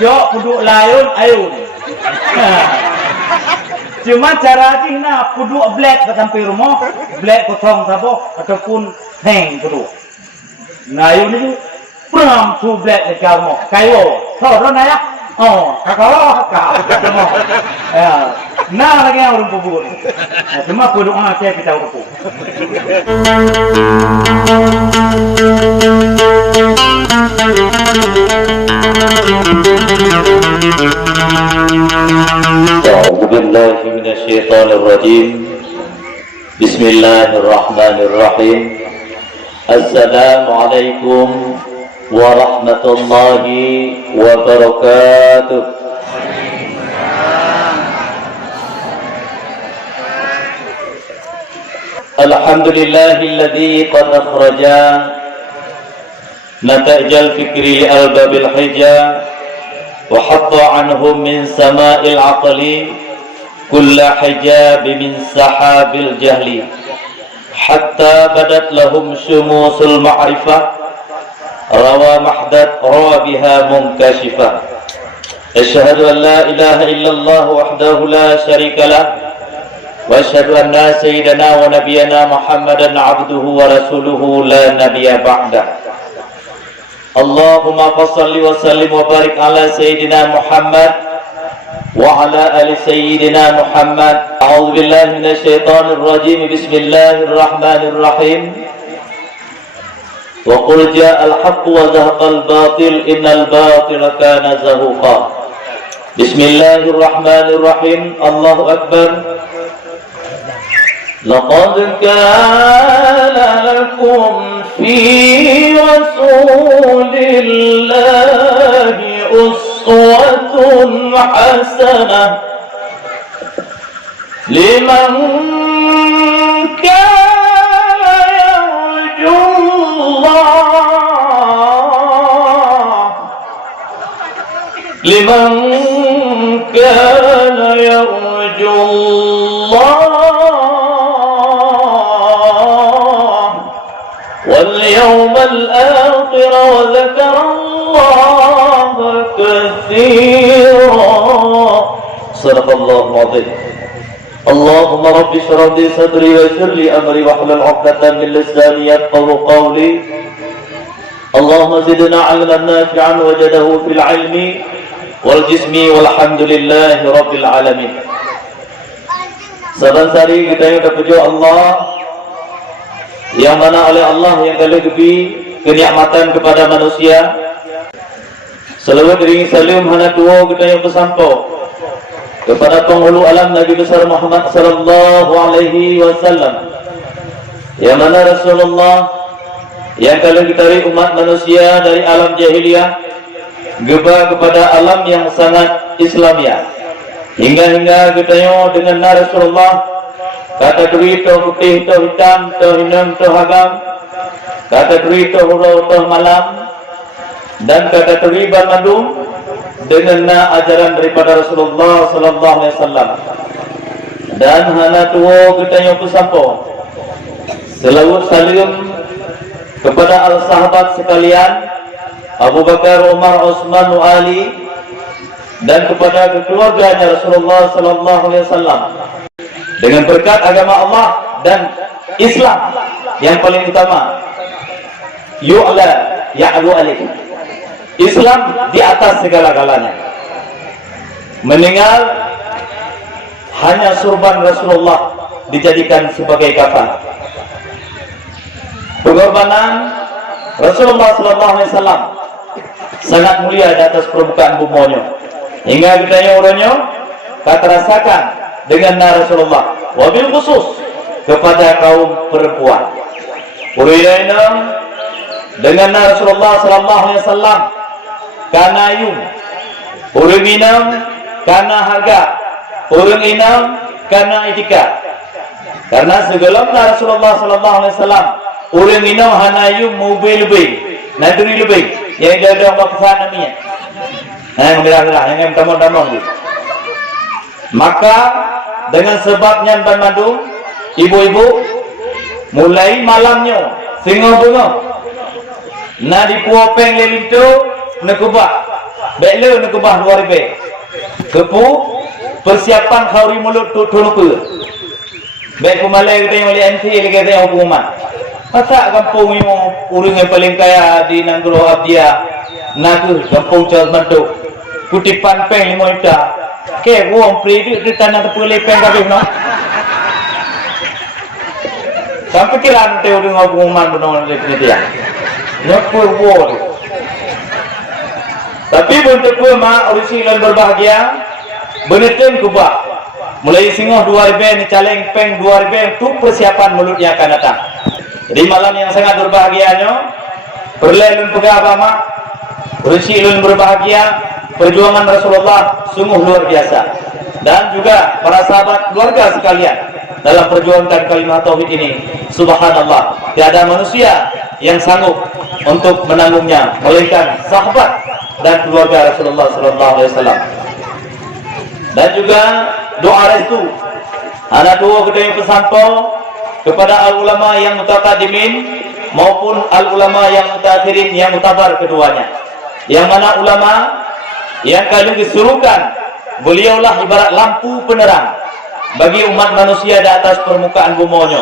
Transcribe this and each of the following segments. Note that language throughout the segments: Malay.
Jok puduk layun ayun. Cuma cara dina puduk black ke sampai rumah, black kosong sabo ataupun hang puduk. Nah ayun itu pram tu black ke kamu. Kayo, tahu na ya? Oh, kakak. Ya. Nah lagi yang orang puduk. Cuma puduk aja kita urut. أعوذ بالله من الشيطان الرجيم بسم الله الرحمن الرحيم السلام عليكم ورحمة الله وبركاته الحمد لله الذي قد أخرج نتائج الفكر لأرباب الحجة وحط عنهم من سماء العقل كل حجاب من سحاب الجهل حتى بدت لهم شموس المعرفة روى محدث روى بها منكشفة أشهد أن لا إله إلا الله وحده لا شريك له وأشهد أن سيدنا ونبينا محمدا عبده ورسوله لا نبي بعده اللهم صل وسلم وبارك على سيدنا محمد وعلى آل سيدنا محمد أعوذ بالله من الشيطان الرجيم بسم الله الرحمن الرحيم وقل جاء الحق وزهق الباطل إن الباطل كان زهوقا بسم الله الرحمن الرحيم الله أكبر لقد كان لكم في رسول الله أسوة حسنة لمن كان يرجو الله واليوم الآخر وذكر الله كثيرا صدق الله العظيم اللهم رب اشرح لي صدري ويسر لي أمري واحلل عقدة من لساني يفقهوا قولي اللهم زدنا علما نافعا وجده في العلم والجسم والحمد لله رب العالمين. Saban-sari kita yang terpuji Allah, yang mana oleh Allah yang kali lebih kenikmatan kepada manusia. Selalu diri salim hana tua kita yang bersampo kepada penghulu alam Nabi besar Muhammad sallallahu alaihi wasallam, yang mana Rasulullah yang kali ditarik umat manusia dari alam jahiliyah geba kepada alam yang sangat Islamiyah, hingga kita yo dengan Rasulullah kata duri to putih to hitam to hinam to hagam, kata duri to hurau to malam, dan kata duri bermadu dengan ajaran daripada Rasulullah sallallahu alaihi wasallam. Dan hana tuo kita yo pesampo selalu salim kepada al-sahabat sekalian, Abu Bakar, Umar, Utsman, Ali, dan kepada keluarganya Rasulullah sallallahu alaihi wasallam. Dengan berkat agama Allah dan Islam yang paling utama, yu'la ya'lu alaikum, Islam di atas segala-galanya. Meninggal hanya surban Rasulullah dijadikan sebagai kafan. Pengorbanan Rasulullah sallallahu alaihi wasallam sangat mulia di atas permukaan bumi, hingga kita orangnya kata rasakan dengan Rasulullah, wabil khusus kepada kaum perempuan. Uriyaina dengan Rasulullah sallallahu alaihi wasallam kana yum, urinam kana harga, urinam kana itikad. Karena sebelum Rasulullah sallallahu alaihi wasallam urinam hanayu mobil lebih, nadri lebih, yang ada maksa namanya. Yang beragam, yang tamu-tamu tu. Maka dengan sebabnya bermadu, ibu-ibu mulai malamnya singa bunga, na di puapeng lelito nakubah, Bekle nak kubah 2 ribu. Kepu persiapan khauri mulut tu lupa. Bek kumalai kita yang oleh MT lagi kita yang hukuman. Masa kampung yang urang yang paling kaya di Nanggro Abdia, Nagu kampung Charles Mantuk. Kutipan peng 5 juta. Ke wong predi di tanah tepulih peng kabeh no. Sampai kira teu dengan hukuman benar dari dia. Nyepur wol. Tapi bentuk ma urisi lan berbahagia. Benetin kubah. Mulai singoh 2 ribu ni caleng peng 2 ribu itu persiapan mulutnya akan datang. Jadi malam yang sangat berbahagianya, perlelun pegawai mak, urisi ilun berbahagia, perjuangan Rasulullah sungguh luar biasa. Dan juga para sahabat keluarga sekalian dalam perjuangan kalimat tauhid ini, subhanallah, tiada manusia yang sanggup untuk menanggungnya melainkan sahabat dan keluarga Rasulullah sallallahu alaihi wasallam. Dan juga doa restu anak dua kedai pesampau kepada al-ulama yang mutaqaddimin maupun al-ulama yang mutakhirin yang mutabar keduanya, yang mana ulama yang kalau disuruhkan beliaulah ibarat lampu penerang bagi umat manusia di atas permukaan bumonyo.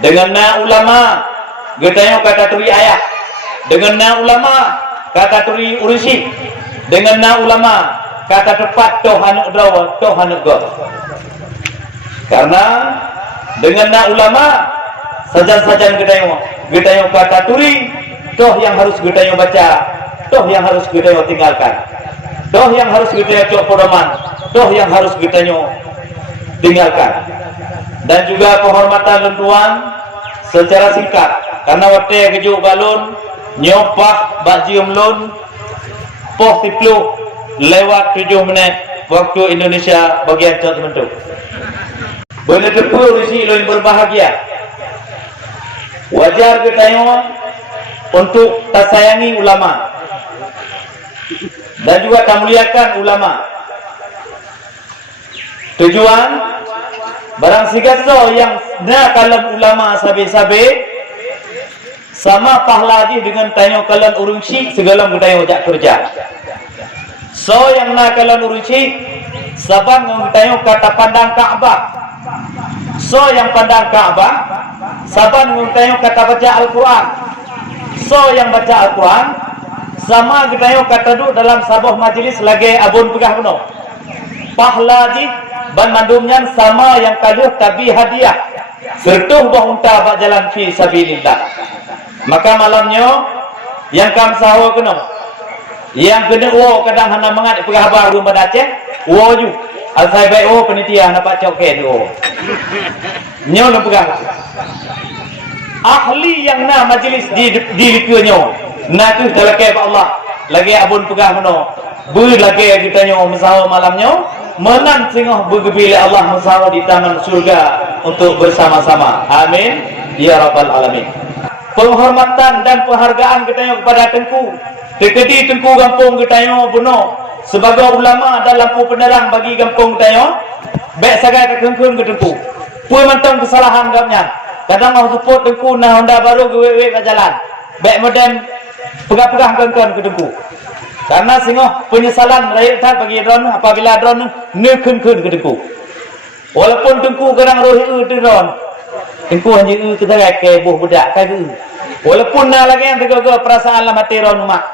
Dengan na ulama getayo kata turi ayat, dengan na ulama kata turi urisi, dengan na ulama kata tepat toh hanuk draw toh hanuk go. Karena dengan na ulama sajan-sajan getayo kata turi toh yang harus getayo baca, toh yang harus getayo tinggalkan, toh yang harus getayo cok podoman, toh yang harus getayo tinggalkan. Dan juga penghormatan lentuan secara singkat karena waktu kejuk balun nyopah bajium lun poh tiplu lewat 7 menit waktu Indonesia bagian tertentu. Benar-benar isi lun berbahagia. Wajar kita untuk tak sayangi ulama dan juga tak muliakan ulama. Tujuan barang sigaso yang nak kalam ulama sabi-sabi sama pahlaji dengan tanyo kalan urung syik segala budaya ojak kerja. So yang nak kalan urung syik sabang ngutayo kata pandang Ka'bah. So yang pandang Ka'bah sabang ngutayo kata baca Al-Quran. So yang baca Al-Quran sama kita kata duduk dalam sabuh majlis lagi abun pegah penuh. Pahlaji ban mandumnya sama yang kaluh tabi hadiah. Sertuh bah unta bak jalan fi sabilillah. Maka malamnya yang kam sahawa kena. Yang kena kadang hana mangat pegah baru Aceh, ju. Al-sai baik penitia dapat coket tu. Nyo nak pegah. Ahli yang na majlis di likunyo. Na tu dalake Allah. Lagi abun pegah meno. Bu lagi kita nyo masawa malamnya menan singoh bergebile Allah masawa di taman surga untuk bersama-sama. Amin ya rabbal alamin. Penghormatan dan penghargaan kita kepada Tengku. Kekedi Tengku Gampung kita buno sebagai ulama dan lampu penerang bagi Gampung kita. Baik sagai kekengkeng ke Tengku. Puai mantang kesalahan gamnya. Kadang mau support Tengku nah Honda baru gewe-gewe ke jalan. Baik modern pegah-pegah kengkeng ke Tengku. Karena singoh penyesalan rakyat bagi drone apabila drone nekun-kun ke Tengku. Walaupun Tengku kadang rohi tu drone. Tengku hanya kita ke buh budak ke. Walaupun na lagi yang tegak perasaan lah mati drone mak.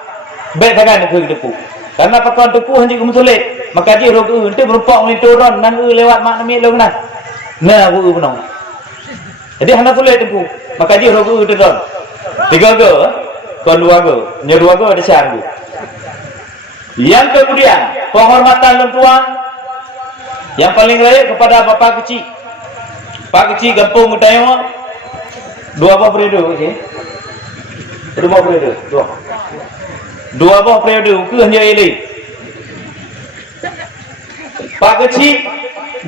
Baik sangat ke Tengku. Karena pakon Tengku hanya kemusulit. Maka dia rogi itu berupa menitu drone nan lewat mak nami long nah. Nah bu penong. Jadi hendak sulit Tengku. Maka dia rogi itu drone. 3 ke, kon 2 ke, nya 2 ke ada syarbu. Yang kemudian penghormatan lentuan yang paling raya kepada Bapak Kecil. Pak Kecil Gampung Utayo 2 buah periode okey. 2 buah periode. 2 buah periode ke hanya ini. Pak Kecil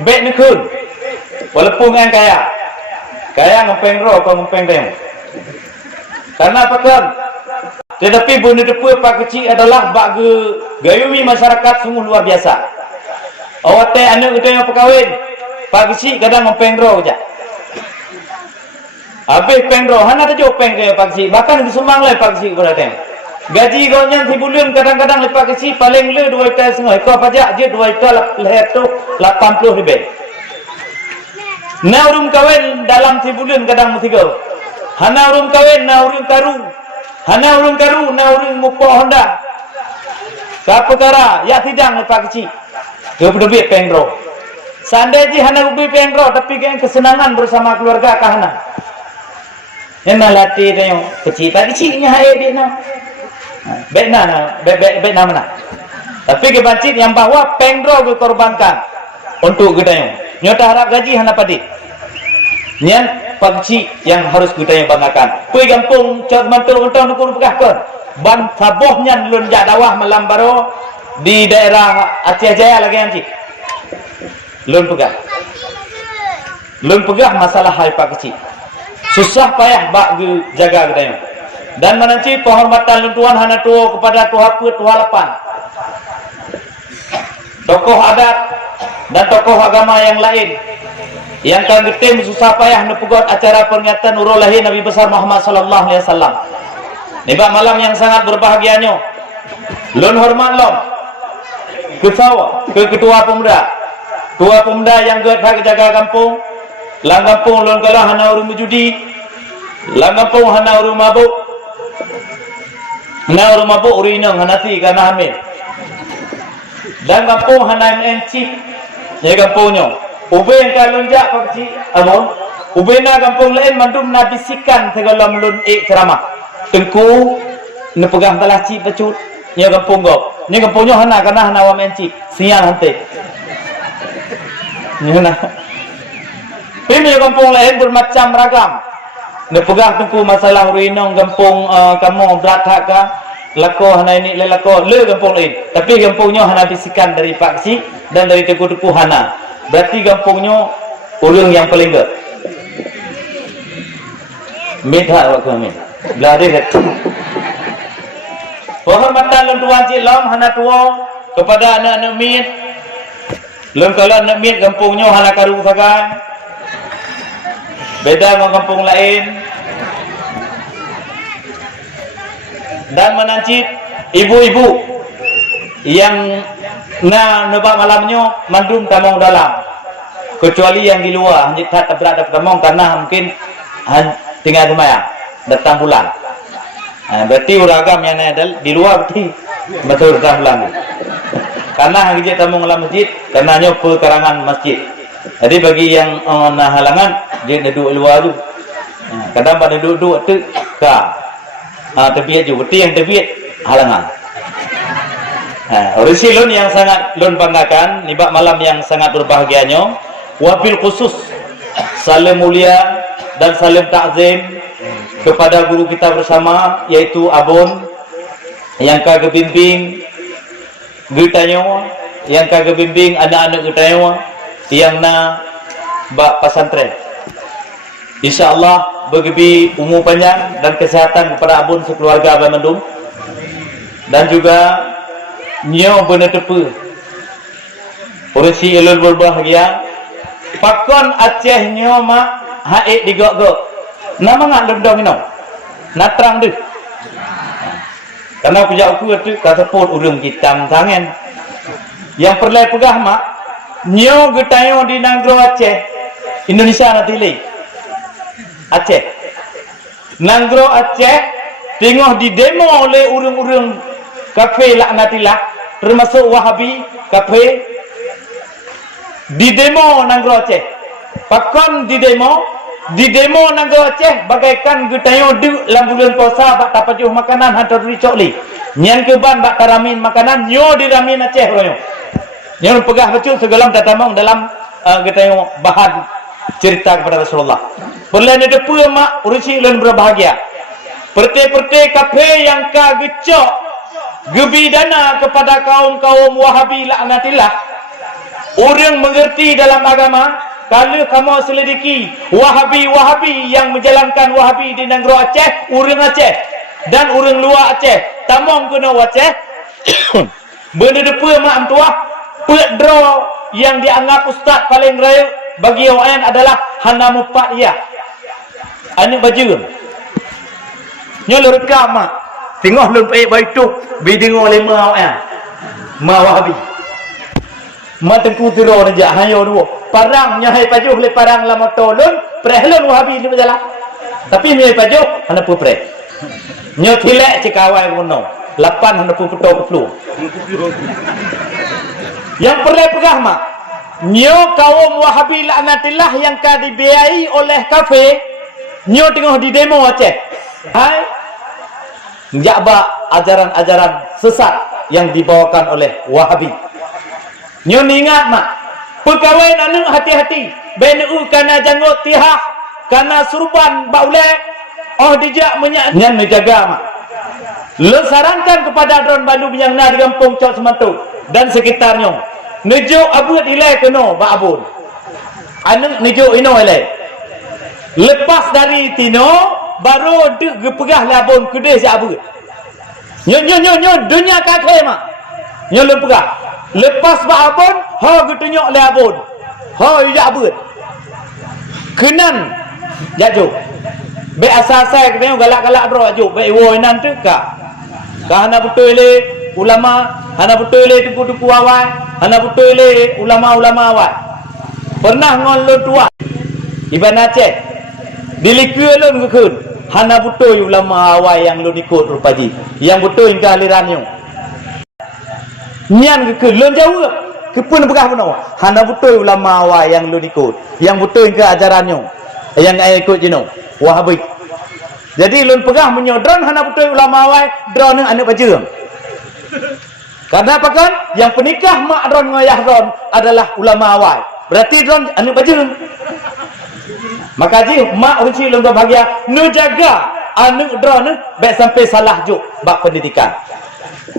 bet nekun. Walaupun dengan kaya. Kaya ngempeng roh kau ngempeng dem. Karena apa kan? Tetapi benda depan Pak Kecil adalah bagi gayumi masyarakat sungguh luar biasa. Awak teh anak kita yang perkahwin, Pak Kecil kadang mempengro saja. Habis pengro, hana tu jo peng ke Pak Kecil. Bahkan disembang lah Pak Kecil kepada tem. Gaji kau nyan 3 bulan kadang-kadang lepas kecil paling le 2 juta setengah. Kau pajak je 2 juta leher tu 80 lebih. Na urung kahwin dalam 3 bulan kadang 3. Hana urung kahwin, na urung karu. Hana urung karu, na urung mupo Honda. Ka perkara ya tidang lepas kecil. Dia berdebit pengro. Seandainya hana ubi pengro tapi kan kesenangan bersama keluarga kah hana. Yang latih dia kecil tak kecilnya hai dia nak. Baik mana. Tapi kebancit yang bahawa pengro dikorbankan untuk gedayung. Nyata harap gaji hana padi. Nyan pagci yang harus gedayung banggakan. Kui kampung cak mantul untuk nukur pegahkan. Ban sabohnya lun jadawah malam baru di daerah Aceh Jaya lagi anci. Lun pegah masalah hai pagci. Susah payah bak jaga gedayung. Dan menanti penghormatan luntuan hana tuo kepada Tuhan Put Tuhan Lepan. Tokoh adat dan tokoh agama yang lain yang kan getim susah payah nepegot acara peringatan nurul lahir Nabi besar Muhammad sallallahu alaihi wasallam. Nibak malam yang sangat berbahagianya. Lun hormat lom ke ketua pemuda. Tua pemuda yang hak jaga kampung. Lang kampung lun kalah hana urung berjudi. Lang kampung hana urung mabuk. Hana urung mabuk urinang hanati karena hamil. Dan kampung hana encik. Ya kampungnya. Ubin kalau jak pakcik amon. Ubin na kampung lain mandum nabisikan segala melun ceramah. Tengku ne pegang talah cik pecut. Ya kampung gop. Ni kampungnya hana karena hana wam encik. Siang hantik. Ni hana. Ini kampung lain bermacam ragam. Ne pegang tengku masalah urinang kampung kamu berat hak ka. Lako hana ini lelako le kampung lain. Tapi kampungnya hana bisikan dari paksi dan dari teku-teku hana. Berarti kampungnya ulung yang paling gak. Medha waktu kami. Beladi ret. Penghormatan lun tuan cik lam hana tua kepada anak-anak mit. Lun kalau anak mit kampungnya hana karu sagai. Beda dengan kampung lain. Dan menancit ibu-ibu yang nebak malamnya mandum tamong dalam. Kecuali yang di luar hanya tak berada tamong karena mungkin tinggal semaya datang bulan. Berarti uragam yang ada di luar berarti betul datang bulan. Karena hanya tamong dalam masjid karenanya perkarangan masjid. Jadi bagi yang halangan dia duduk luar tu. Kadang pada duduk tu tebiat juga. Berarti yang tebiat halangan. Orisi lun yang sangat lun banggakan, nibak malam yang sangat berbahagianya. Wabil khusus salam mulia dan salam takzim kepada guru kita bersama yaitu Abun yang kagak bimbing getanyo, yang kagak bimbing anak-anak getanyo yang bak pesantren. Insyaallah begibi umur panjang dan kesehatan kepada Abun sekeluarga Abang Mendung dan juga nyo benar tepu. Orisi elul berbahagia. Pakon Aceh nyo mak haik digok-gok. Nama ngak dendong ino. Natrang deh. Karena pujak aku itu kata pot urung hitam tangan. Yang perlu pegah mak nyo getayo di Nanggro Aceh. Indonesia nanti le. Aceh. Nanggro Aceh tengok di demo oleh urung-urung kafe laknatilah termasuk Wahabi kafe di demo Nanggro Aceh. Pakon di demo Nanggro Aceh bagaikan getayo di dalam bulan puasa bak tapajuh makanan hantar ricok li. Nyan keban bak taramin makanan nyo di ramin Aceh royo. Nyo pegah betul segala tatamong dalam getayo bahan cerita kepada Rasulullah. Perlahan ada pula mak urisi lan berbahagia. Perte-perte kafe yang kagecok gebidana kepada kaum-kaum Wahabi laknatillah. Orang mengerti dalam agama, kalau kamu selidiki Wahabi yang menjalankan Wahabi di Nanggro Aceh, orang Aceh dan orang luar Aceh, tamong kena Aceh. Benda depa mak tua, pedro yang dianggap ustaz paling raya bagi orang adalah hana mupak ia. Anu baju. Nyo rekam mak. tengok lun baik baik tu bidingo le mau Wahabi ma tengku tiro aja hayo dua parang nyahai pajuh le parang la motolun prehlun Wahabi ni berjalan tapi mi pajuh hana pupre nyo thilek cikawai ngono 8 hana puputo keplu yang perlu pegah mak nyo kaum Wahabi laknatillah yang dibiayai oleh kafe nyo tengok di demo Aceh hai njaba ajaran-ajaran sesat yang dibawakan oleh Wahabi nyo ingat mak pegawai anu hati-hati benu kana janggut tihah kana surban baule dijak nyan menjaga mak lu sarankan kepada dron Bandung yang na di kampung Cok Semantu dan sekitarnya nejuk abud ilai keno ba abun anu nejuk ino ilai lepas dari tino baru pegah labun kedai si abud nyo dunia kakek mak nyo lu pegah lepas ba abun getunyok le abun ija abud kenan jaju be asasai kena galak-galak dro aju be woi nan tu ka hana betul le ulama hana betul le tuku-tuku awal hana betul le ulama-ulama awal pernah ngon lu tua Iban Aceh dilikui lu ngekun hana betul ulama awal yang lu ikut rupaji yang betul ke alirannya nian ngekun lu jauh kepun begah benar hana betul ulama awal yang lu ikut yang betul ke ajarannya yang ikut jino Wahabi. Jadi lun pegah menyodron hana betul ulama awal dron yang anak baca. Karena apa kan? Yang penikah mak dron ngoyah dron adalah ulama awal. Berarti dron anak baca. Maka ji mak uci lun bahagia nu jaga anak dron baik sampai salah juk bab pendidikan.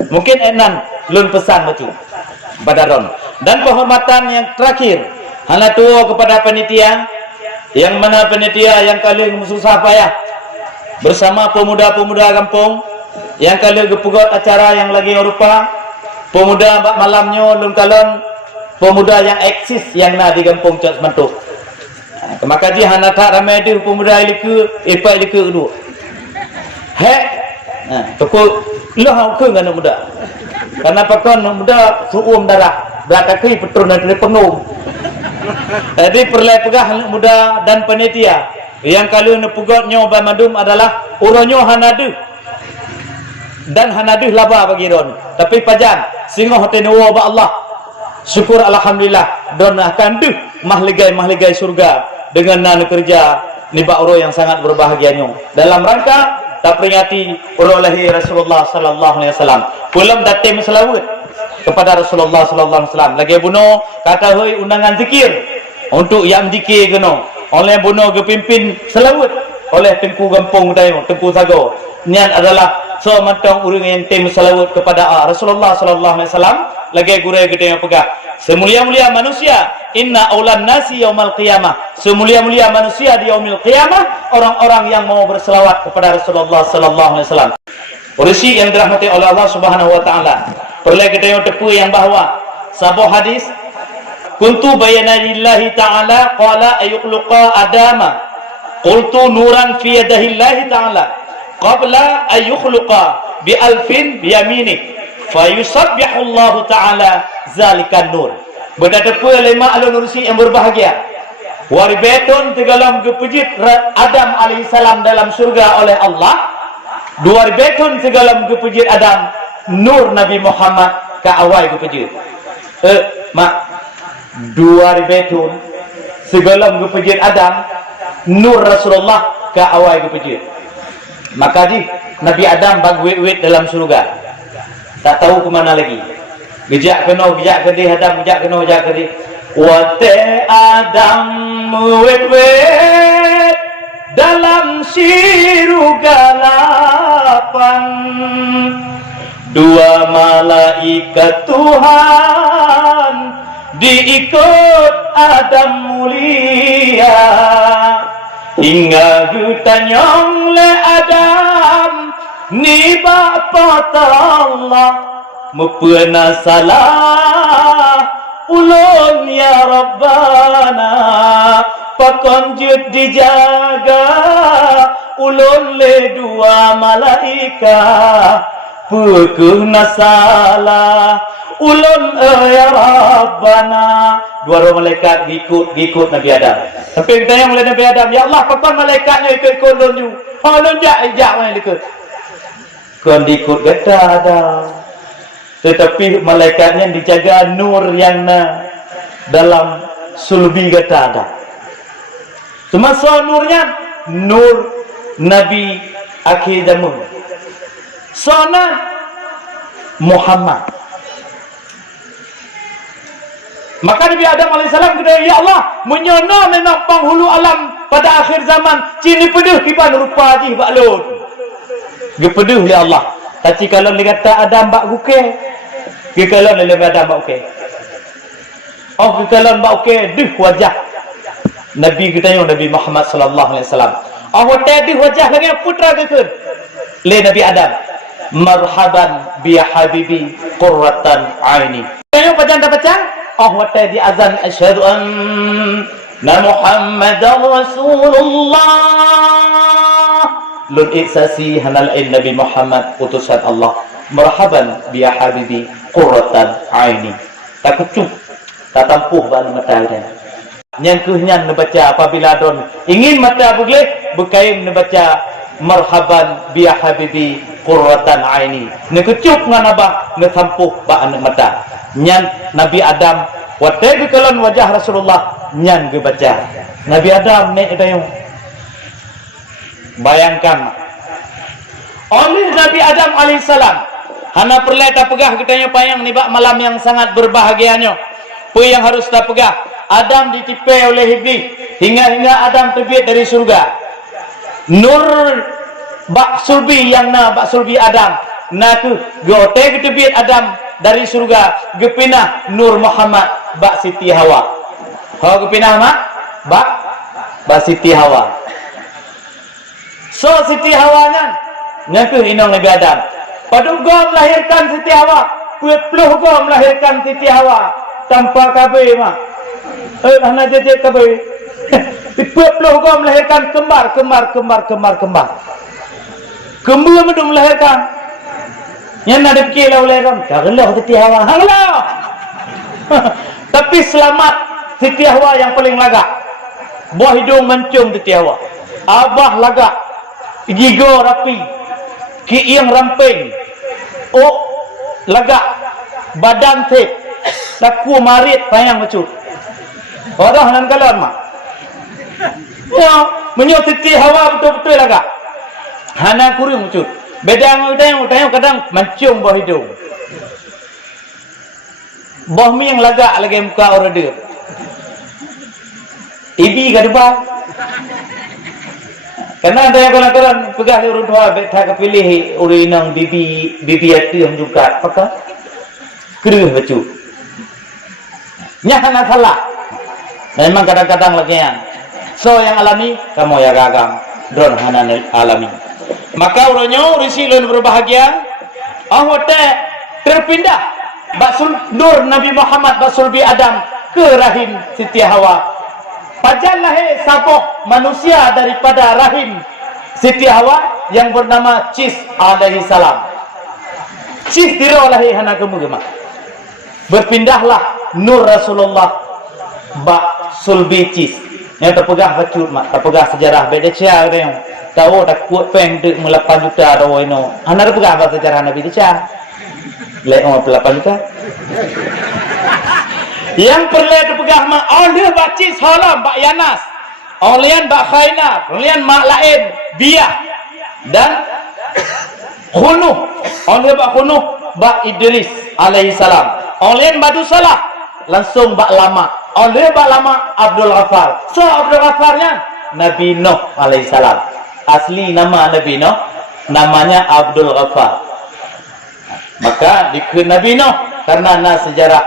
Mungkin enan lun pesan baca pada dron. Dan penghormatan yang terakhir hana tua kepada panitia yang mana panitia yang kali susah payah bersama pemuda-pemuda kampung yang kali gepugot acara yang lagi rupa pemuda bak malamnya lun kalon pemuda yang eksis yang na di kampung Cok Semantu maka ji hana tak ramai di pemuda iliku ipa iliku dua toko lo ke ngana muda karena pakon muda suum darah berataki petrun dari pengum. Jadi perlu pegah anak muda dan panitia yang kalau nepugotnya Bandung adalah uronyo hanadu dan hanadu laba bagi don tapi pajan singoh tenuwa ba Allah syukur alhamdulillah don akan duh mahligai surga dengan nan kerja ni ba uro yang sangat berbahagianya dalam rangka tak peringati uro lahir Rasulullah sallallahu alaihi wasallam belum datim selawat kepada Rasulullah sallallahu alaihi wasallam lagi bunuh kata hoi undangan zikir untuk yang zikir kena oleh bunuh kepimpin selawat oleh tengku kampung tayo tengku sago nian adalah sematang urang yang tim selawat kepada Rasulullah sallallahu alaihi wasallam lagi gurai kita yang pegah semulia-mulia manusia inna aulan nasi yaumal qiyamah semulia-mulia manusia di yaumil qiyamah orang-orang yang mau berselawat kepada Rasulullah sallallahu alaihi wasallam urisi yang dirahmati oleh Allah Subhanahu wa taala. Perlu kita yang tepu yang bahawa sebuah hadis kuntu bayana lillahi ta'ala qala ayukhluqa adama qultu nuran fi yadahillahi ta'ala qabla ayukhluqa bi alfin biyaminih fayusabbihu Allah ta'ala zalikan nur berdatepu lima alun ursi yang berbahagia waribetun tegalam gepujit Adam alaihissalam dalam surga oleh Allah dua ribetun tegalam gepujit Adam nur Nabi Muhammad ke awal ke pejut mak dua ribetun segala ke pejut Adam nur Rasulullah ke awal ke pejut maka ji Nabi Adam bagwit-wit dalam surga tak tahu ke mana lagi gejak kena gejak ke di Adam gejak ke di wate Adam wit-wit dalam surga lapang dua malaikat Tuhan diikut Adam mulia hingga gutanyong le Adam ni bapa Allah mupuna salah ulun ya Rabbana pakonjut dijaga ulun le dua malaikat pekuh nasala ulun ya Rabbana. Dua orang malaikat ikut Nabi Adam. Tapi kita yang oleh Nabi Adam, ya Allah, pakon malaikatnya ikut ulun ju. Ulun jak mana ikut. Kon ikut kata ada. Tetapi malaikatnya dijaga nur yang dalam sulbi kata ada. Semasa nurnya nur Nabi akhir zaman. Sana Muhammad. Maka Nabi Adam AS kata, ya Allah, menyono memang penghulu alam pada akhir zaman. Cini peduh kiban rupa jih baklun. Gepeduh ya Allah. Tapi kalau dia kata Adam bak guke, kalau dia Adam bak guke. Oh, kalau bak guke, duh wajah Nabi kita yang Nabi Muhammad sallallahu alaihi wasallam. Oh, tadi wajah lagi putra ke le Nabi Adam. Marhaban bi habibi qurratan aini. Ayo baca. Oh, tadi azan asyhadu anna Muhammadar Rasulullah. Lun iksasi hanal Nabi Muhammad utusan Allah. Marhaban bi habibi qurratan aini. Tak kecup, tak tampuh ban mata dia. Nyangkuhnya membaca apabila don ingin mata boleh berkain membaca marhaban bi habibi qurratan aini. Ne kecup ngan abah ne tampuh ba mata. Nyan Nabi Adam watai kekalon wajah Rasulullah nyan ge baca. Nabi Adam nek dayung. Bayangkan oleh Nabi Adam alaihissalam hana perlu tak pegah katanya payang ni bak malam yang sangat berbahagianya. Apa yang harus tak pegah? Adam ditipai oleh iblis hingga Adam terbit dari surga. Nur bak sulbi yang bak sulbi Adam na tu gote terbit Adam dari surga gepinah Nur Muhammad bak Siti Hawa. Hawa gepinah mak bak Siti Hawa. So Siti Hawa kan nyaku inong Nabi Adam. Paduga melahirkan Siti Hawa, 20 go melahirkan Siti Hawa tanpa kabeh mak. Hana jeje kabeh. 20 go melahirkan kembar. Kembar medu melahirkan. Yang nak fikir lah melahirkan. Kaglah Siti Hawa. Hanglah. Tapi selamat Siti Hawa yang paling lagak. Buah hidung mencium Siti Hawa. Abah lagak. Gigo rapi, kiing ramping, oh lagak, badan tip, laku marit payang mecut. Orang nan kalon mak. Ya, menyut Siti Hawa betul-betul lagak. Hana kurung mecut. Bedang kadang mencium buah hidung. Buah mi yang lagak lagi muka orang dia. Ibi gadebal. Karena ada yang kalan-kalan pegah urut tua tak kepilih urinang bibi hati yang juga pakai keruh baju. Nyahana salah. Memang kadang-kadang lagi yang so yang alami kamu ya gagam drone hanan alami. Maka uronyo risi lun berbahagia. Terpindah basul nur Nabi Muhammad basul bi Adam ke rahim Siti Hawa. Pajallah saboh manusia daripada rahim Siti Hawa yang bernama Cis alaihi salam. Cis dirolah hana kemudian. Berpindahlah nur Rasulullah bak sulbi Cis. Yang terpegah bacut mak, terpegah sejarah beda cia ada yang tahu dak kuat peng dek 8 juta do ino. Hana terpegah apa sejarah Nabi cia. Lek 8 juta. Yang perlu dipegang mak oleh baci salam bak Yanas, olian bak Khainar, olian mak lain Biah dan Khunuh, oleh bak Khunuh bak Idris alaihi salam, olian Badu Salah langsung bak Lama, oleh bak Lama Abdul Ghaffar. So Abdul Ghaffarnya Nabi Nuh alaihi salam. Asli nama Nabi Nuh namanya Abdul Ghaffar. Maka dikenal Nabi Nuh karena sejarah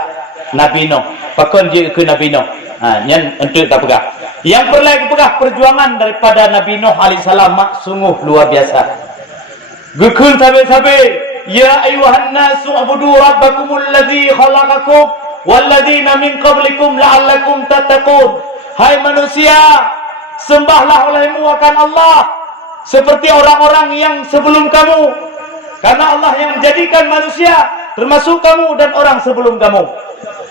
Nabi Nuh. Pakon dia ke Nabi Nuh. Yang untuk tak pegah. Yang perlu pegah perjuangan daripada Nabi Nuh alaihissalam mak sungguh luar biasa. Gukun sabe-sabe, ya ayuhan nasu ubudu rabbakumul ladzi khalaqakum wal ladzina min qablikum la'allakum tattaqun. Hai manusia, sembahlah olehmu akan Allah seperti orang-orang yang sebelum kamu. Karena Allah yang menjadikan manusia termasuk kamu dan orang sebelum kamu.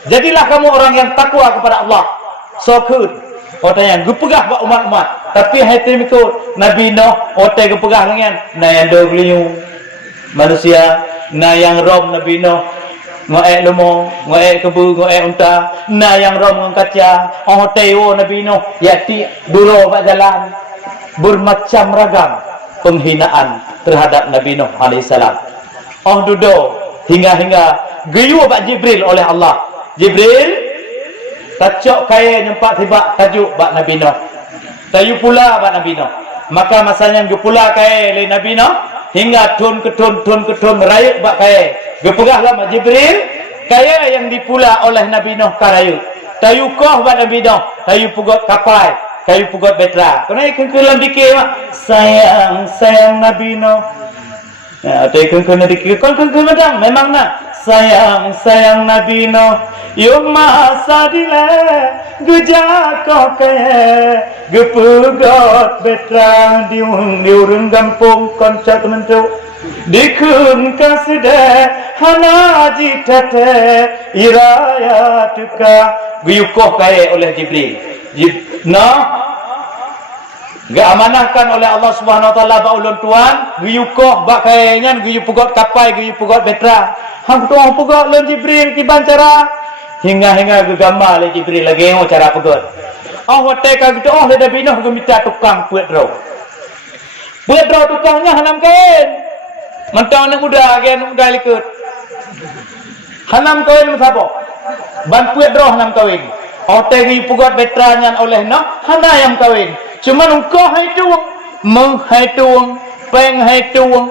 Jadilah kamu orang yang takwa kepada Allah. Sokut orang yang gepegah buat umat-umat. Tapi hati mikut Nabi Nuh orang gepegah dengan na yang beliau manusia, na yang rom Nabi Nuh ngoek lomo, ngoek kebu, ngoek unta, na yang rom dengan kaca. Hotel Nabi Nuh yati dulu buat jalan bermacam ragam penghinaan terhadap Nabi Nuh alaihissalam. Duduk hingga geyu bak Jibril oleh Allah. Jibril tacok kaya nyempak tiba tajuk bak Nabi Nuh. Tayu pula bak Nabi Nuh. Maka masanya gepula kaya oleh Nabi Nuh hingga tun ke tun merayuk bak kaya. Gepegahlah bak Jibril kaya yang dipula oleh Nabi Nuh karayu. Tayu koh bak Nabi Nuh, tayu pugot kapal, kayu pugot betra. Kena kelam dikir mak. Sayang Nabi Nuh. Ada kena dikir. Kena madang memang nak. Sayang Nabi Nuh. Yung masa dile gejak kau kaya gepugot betra diurung gampung koncat mentuk dikun kaside hanaji tete iraya tuka guyukoh kaya oleh Jibril. Gak amanahkan oleh Allah Subhanahu Wa Taala ba ulun tuan guyukoh bak kayangan guyu pugot kapai guyu pugot betra hang tuang pugot lon Jibril tiban cara hingga gegambar le Jibril lagi cara pugot hotel ka gitu le Nabi Nuh minta tukang puet ro tukangnya hanam kain mentang nak muda gen muda likut hanam kain sapa ban puet ro hanam kawin hotel guyu pugot betra nyan oleh Nuh hana yang kawin. Cuma engkau hai tuang, meng hai tuang, peng hai tuang,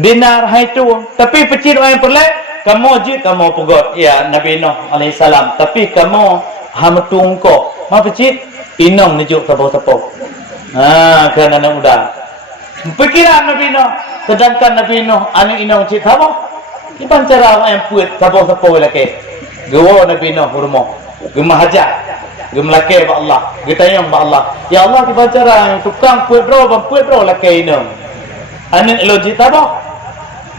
dinar hai tuang. Tapi pecil orang yang perlek, kamu je kamu pegot. Ya Nabi Nuh alaihissalam. Tapi kamu ham tuang kau. Ma pecil, inong nijuk tapau-tapau. Kerana anak muda. Pikiran Nabi Nuh. Sedangkan Nabi Nuh anak inong cik tahu. Iban cara orang yang puit tapau-tapau lagi. Gawa Nabi Nuh rumah. Gemah hajat. Gemelake ba Allah, getayang ba Allah. Ya Allah di bacara tukang puet ro lake inong. Anin loji tabo.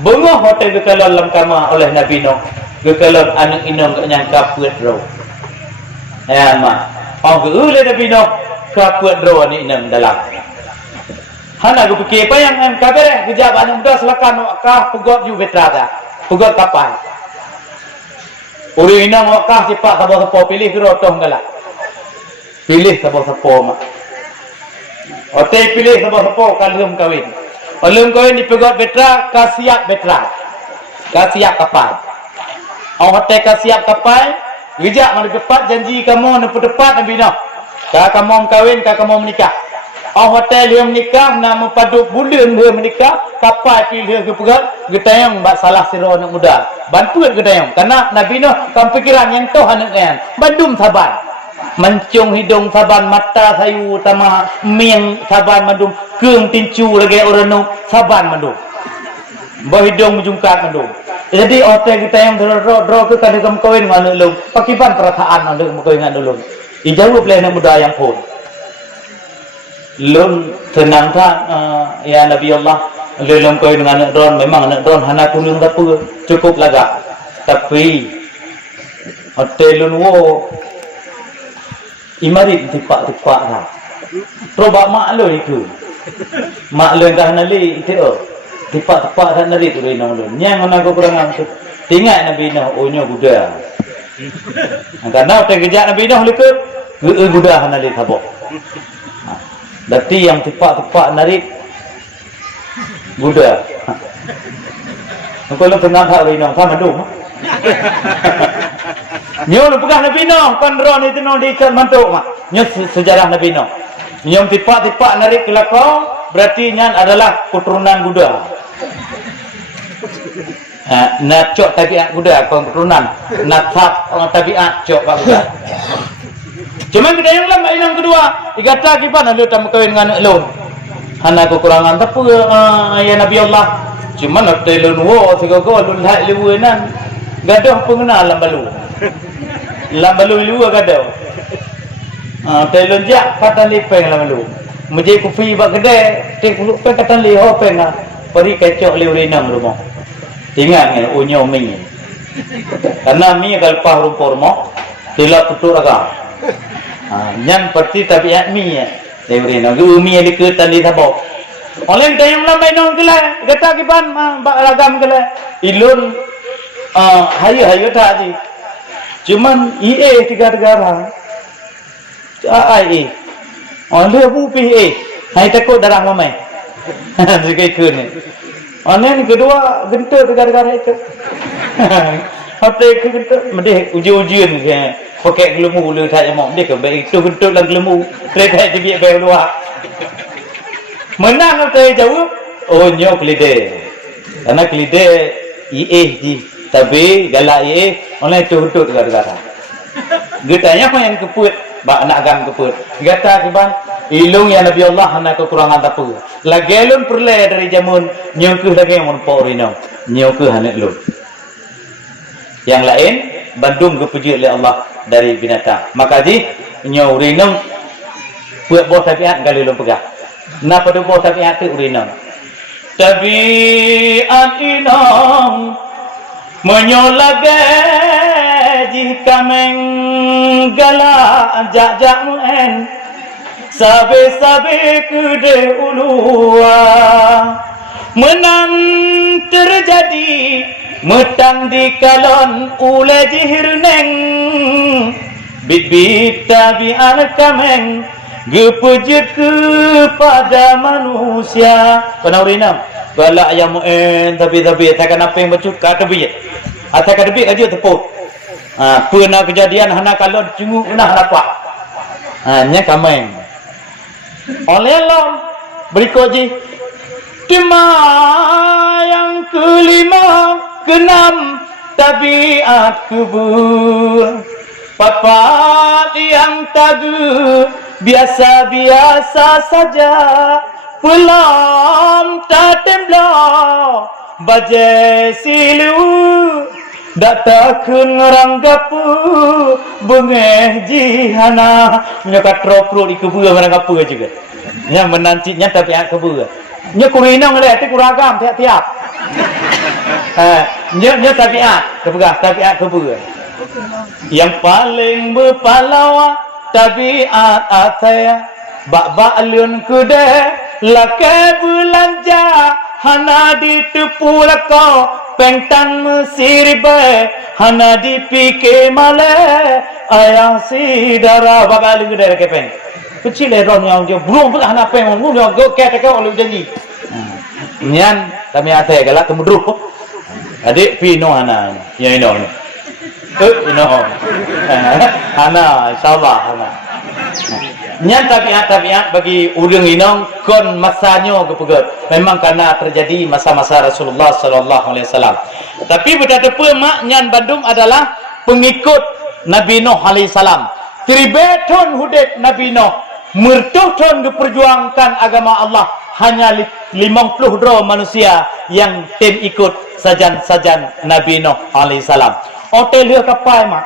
Bungo hotel gekalon lam kama oleh Nabi Nuh. Gekalon anin inong gak nyangka puet ro. Ya ma. Geule Nabi Nuh ka puet ro ni inong dalam. Hana gu pikir apa yang em kabar kejap anak muda silakan ka pugot ju betrada. Pugot kapal. Uri inong ka sipak sabo pilih gerotong galak. Pilih sabo-sabo mak. Otai pilih sabo-sabo kalum kawin. Kalum kawin dipegot betra, kasiap betra. Kasiap kapal. Otai kasiap kapal, gejak mana cepat janji kamu nak tepat Nabi Nuh. Kamu kawin, kamu menikah. Otai dia menikah, nama padu bulan dia menikah, kapal pilih ke pegot, getayang bak salah siro anak muda. Bantuan getayang. Karena Nabi Nuh kan pikiran yang toh anak yang badum sabar. Mencung hidung saban mata sayu utama miang saban mandum keung tincu lagi orang nu saban mandum bah hidung menjungkat mandum. Jadi otak kita yang dro ke kadang kawin nganu lum pakiban perasaan anda kawin nganu lum ijauh pelai nak muda yang pun lum tenang tak ya Nabi Allah lum kawin nganu dron memang anak dron hana kuning tapi cukup lagak tapi otak lum wo imarit tipak-tipak lah. Terobak mak lo itu. Mak lo yang dah nali itu. Tipak-tipak dah nali tu inang lo. Nyang mana aku kurang tu. Ingat Nabi Nuh onyo Buddha. Karena orang kejak Nabi Nuh likut, Buddha nali sabok. Berarti yang tipak-tipak nali Buddha. Kau lo tengah tak Nabi Nuh sama dong. Nyom pegang Nabi Nuh kan ron itu non diikat mantuk mak. Nyom sejarah Nabi Nuh. Nyom tipak-tipak narik kelakau berarti nyan adalah keturunan Buddha. Nacok tabiat Buddha keturunan. Natap orang tabiat cok pak Buddha. Cuma kita yang lama yang kedua, dikata kipan lu tak kawin dengan lu. Hana kekurangan tapi ya Nabi Allah. Cuma nak telun wo segogo lu hai liwenan. Gadoh pengenal lambalu. Lambalu lu gadoh. Telun jak kata lipeng lambalu. Menjadi kopi bak kedai, tek puluk pen kata liho pen lah. Peri kecok liu renang rumah. Ingat ni, unyo mi. Karena mi kalau pah rumpur rumah, tidak tutur agak. Nyan perti tabiat mi ya. Liu renang, ke umi yang diketan di tabok. Oleh kita yang lambai nong kelai, kata kiban bak ragam kelai. Ilun hayu tak je. Cuman EA 3 negara. IA. Oleh bu PA. Hai takut darah ramai. Sekai kun ni. Oleh ni kedua gentut 3 negara itu. Hotel ke gentut mendeh uji-ujian ke. Pakai gelemu lu tak jamok dia ke baik itu gentut lang gelemu. Trekai dia biar luar. Menang atau jauh? Oh nyok kelide. Karena kelide EA di. Tapi galak EA oleh itu gentut 3 negara. Getanya apa yang keput? Bak nak agam keput. Gata kiban ilung ya Nabi Allah hana kekurangan apa. Lagelun perle dari jamun nyongkuh lagi yang menpok rino. Nyongkuh hana lu. Yang lain bandung kepuji oleh Allah dari binatang. Maka di nyaw rino buat bos tabiat gali lu pegang. Napa tu bos tabiat tu rino. Tabiat inong menyolagai jika menggala ajak-jak muen sabe-sabe kude ulua menang terjadi metang di kalon ule jihirneng bit-bit tabi'al kameng gepejut kepada manusia kenal rinam galak yang muen tapi takkan apa yang bercut kata biyat atau kata biyat aja tepuk pernah kejadian hana kalau cunggu kena dapat nya kameng oleh Allah berikut je tema yang kelima keenam tabiat kubur papat yang tagu biasa-biasa saja pelam tatembla baje silu datakun ranggapu bengeh jihana nyokat tropro di kebua ranggapu juga nya menancitnya tabiat kebua nya kurinang le ti kuragam tiap-tiap nya tabiat kebua yang paling berpahlawan tabiat ataya bak alun kude lakai belanja hana ditepu lakau pengtan mesir bae hana dipikir male ayang si darah bak alun kude lakai peng kecil ron yang dia belum pula hana peng mu dia go ket ke oleh janji nyan kami ataya galak kemudruh adik pino hana yang ino ino hana insyaallah hana nyan tabiat bagi urang inong kon masanya kepegat memang karena terjadi masa-masa Rasulullah sallallahu alaihi wasallam tapi betapa mak nyan Bandung adalah pengikut Nabi Nuh alaihi salam tribeton hudet Nabi Nuh mertuton diperjuangkan agama Allah hanya 50 dro manusia yang tim ikut sajan-sajan Nabi Nuh alaihi salam hotel dia kapai mak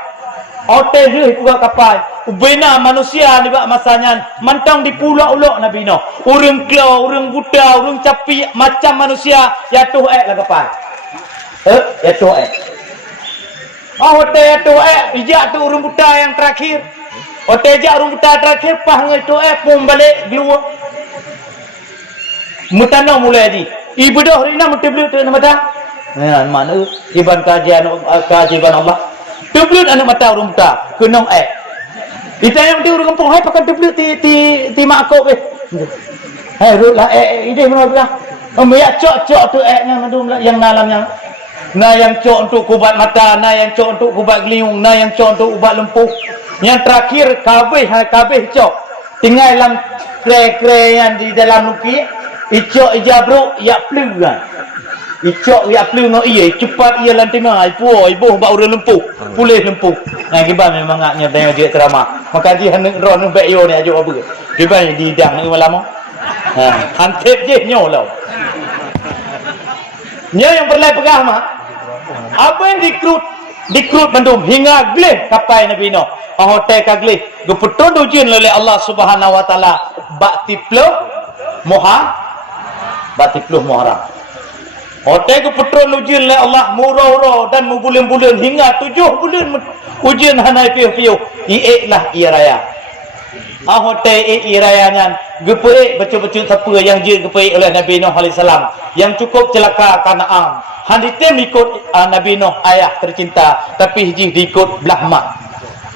hotel dia juga kapai ubena manusia di bak masanya mantang di pulau-ulok Nabi Nuh urang klau urang buta urang capi macam manusia jatuh lah kapai jatuh hotel jatuh ijak tu urang buta yang terakhir hotel ijak urang buta terakhir pah ngejatuh pun balik keluar mutana mulai di ibu dah rina mutiblu tu mata mana iban kajian Allah teblut anak mata urang buta kenong kita yang dia urang kampung hai pakai teblut ti makok hai rutlah ide mana ya cok tu nya madum yang dalamnya na yang cok untuk kubat mata na yang cok untuk kubat geliung na yang cok untuk ubat lempuh yang terakhir kabeh cok tinggal dalam kre-kre yang di dalam nuki icok ijabruk ya plugan icok ya plu no iya cepat ia lantina ibu bak urang lempuh pulih lempuh kiban memang ngaknya tengok dia ceramah maka dia hendak ron bek yo ni ajo apa kiban di dang ni lama hantep je nyolau nya yang berlai pegah mak apa yang dikrut Bandung hingga gleh kapai Nabi Nuh hotel kagleh gepetun ujian oleh Allah Subhanahu wa taala bak tipluh Muharram. Hotel ke petron ujian oleh Allah murah-murah dan berbulan-bulan hingga 7 bulan ujian hanai piuh-piuh. Iiklah ia raya. Hotel raya ngan gepeik betul-betul siapa yang dia gepeik oleh Nabi Nuh alaihi salam yang cukup celaka Kanaan. Handitem ikut Nabi Nuh ayah tercinta tapi hiji diikut belah mak.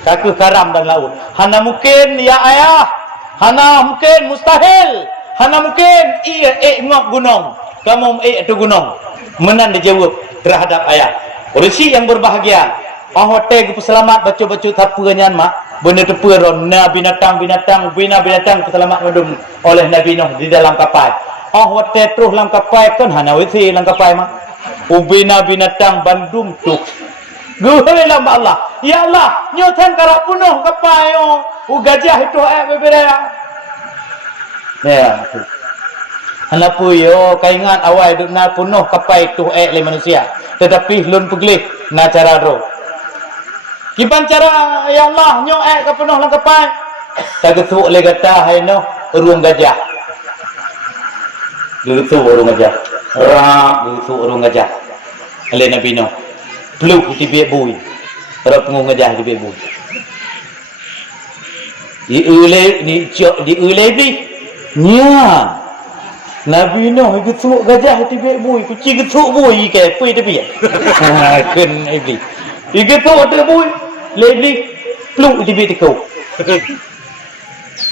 Kakek karam dan laut. Hana mungkin ya ayah. Hana mungkin mustahil. Hana mungkin ngok gunung. Kamu tu gunung. Menan dijawab terhadap ayah. Resi yang berbahagia. Hotel ke selamat baca-baca tapuannya mak. Benda tepuron binatang selamat madum oleh Nabi Nuh di dalam kapal. Hotel terus dalam kapal kan hana wisi dalam kapal mak. Ubina binatang bandum tu. Guhailah Allah. Ya Allah, nyotan karak punuh kapal yo. Gajah itu beberapa. Ya. Kenapa yo kaingan awal duk na punuh kapal itu le manusia. Tetapi lun peglih na cara ro. Kiban cara ya Allah nyo ke penuh lang kapal. Tagetuk le kata hai no urung gajah. Gegetuk urung gajah. Gegetuk urung gajah. Ale Nabi Nuh. Peluk di biak bui. Ora pengung gajah di biak bui. Di ulai ni. Nya. Nabi Nuh getuk gajah di biak bui. Kucing getuk bui ke pui tepi. Ken iblis. Getuk ada bui. Lebih peluk di biak tikau.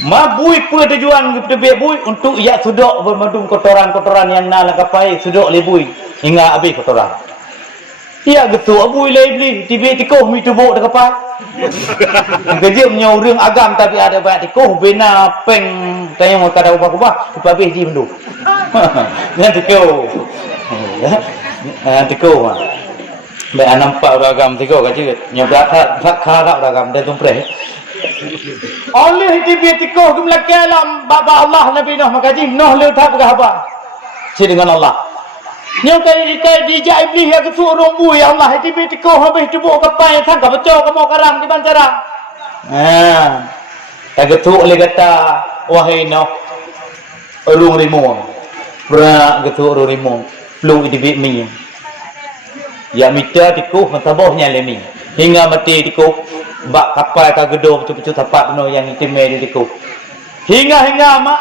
Ma bui pun tujuan di biak bui untuk ia sudok bermadum kotoran-kotoran yang nak kapai sudok le bui hingga habis kotoran. Ia getuk bui le iblis di biak tikau mi tubuk dak kapai. Kerja menyauរឿងagam tapi ada banyak tikau bina peng tayang kada ubah-ubah habis ji mendu. Dengan tikau. Tikau. Baik nampak ragam tiga kaji nyobrak tak kharap ragam dan tumpreh. Oleh di tiga ke melaki alam bapa Allah Nabi Nuh makaji Nuh le tak berapa. Si dengan Allah. Nyo kai dijak iblis yang kesuruh bu ya Allah di tiga habis tubuk kapal yang sangka beco kamu karam di bancara. Tak getuk le kata wahai Nuh urung rimung. Berak getuk urung rimung. Peluk di bit mi. Ya mita tikuh mentabahnya lemi hingga mati tikuh bak kapal ka gedung betul-betul tapak no yang itimai di tikuh hingga mak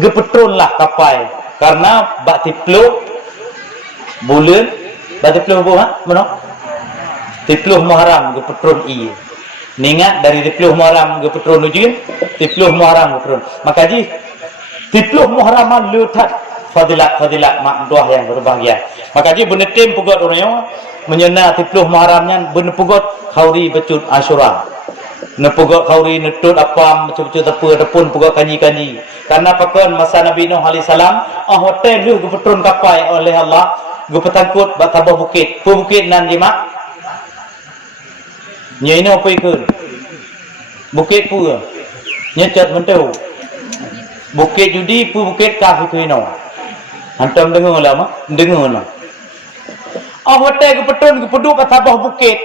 gepetronlah kapal karena bak tipluh bulan bak tipluh mana tipluh Muharram gepetron iya ningat dari tipluh Muharram gepetron ujin tipluh Muharram gepetron maka ji tipluh Muharram lutat fadilat mak doa yang berbahagia. Maka dia benda tem pugot orangnya menyena tipluh Muharramnya benda pugot khauri becut Asyura. Ne pugot khauri netut apa becut-becut tepun pugot kanji-kanji. Karena pakon masa Nabi Nuh alaihi salam hotel lu gepetron kapal oleh Allah gepetangkut bak tabah bukit. Pu bukit nan jima. Nya ini apa ikut? Bukit pu. Nyecat mentau. Bukit judi pu bukit kaf ikuino. Antum dengar lama? Dengar lah. Hotel gepetron gepeduk ke tabah bukit.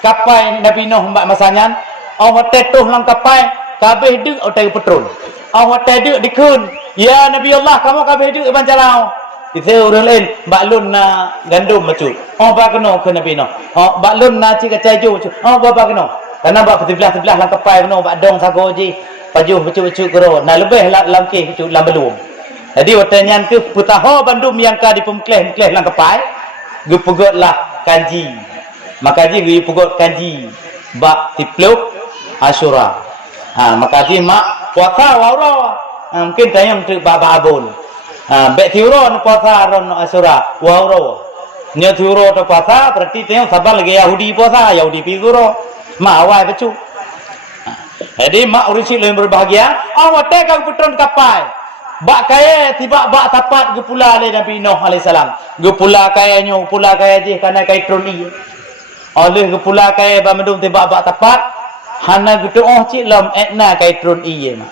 Kapal Nabi Nuh mbak masanya. Hotel tuh lang kapal. Kabeh duk hotel gepetron. Hotel duk dikun. Ya Nabi Allah kamu kabeh duk iban jalau. Itu orang lain. Mbak lun na gandum macut. Bak kena ke Nabi Nuh. Mbak lun na cik kacaju macut. Bak kena. Karena mbak sebelah-sebelah lang kapal kena. Mbak dong sago je. Pajuh macut-macut kero. Nah lebih lamkih macut lam belum. Jadi waktunya tu putaho bandum yang ka di pemkleh lang kapal. Gepegotlah kanji. Maka ji gepegot kanji. Bak tipluk Asyura. Maka ji mak puasa waro. Mungkin tayang tu baba abun. Bek tiuro puasa ron Asyura waro. Nyo tiuro tu puasa berarti tayang sabar lagi Yahudi puasa, Yahudi piguro. Mak awal becu. Jadi mak urisi lebih berbahagia. Awak tegang putron kapal. Bak kaya tiba bak tapat ge pula le Nabi Nuh alaihi salam. Ge pula kaya nyo pula kaya je kana kai troni. Oleh ge pula kaya ba mendum tiba bak tapat hana ge cik lam etna kai tron iye ma.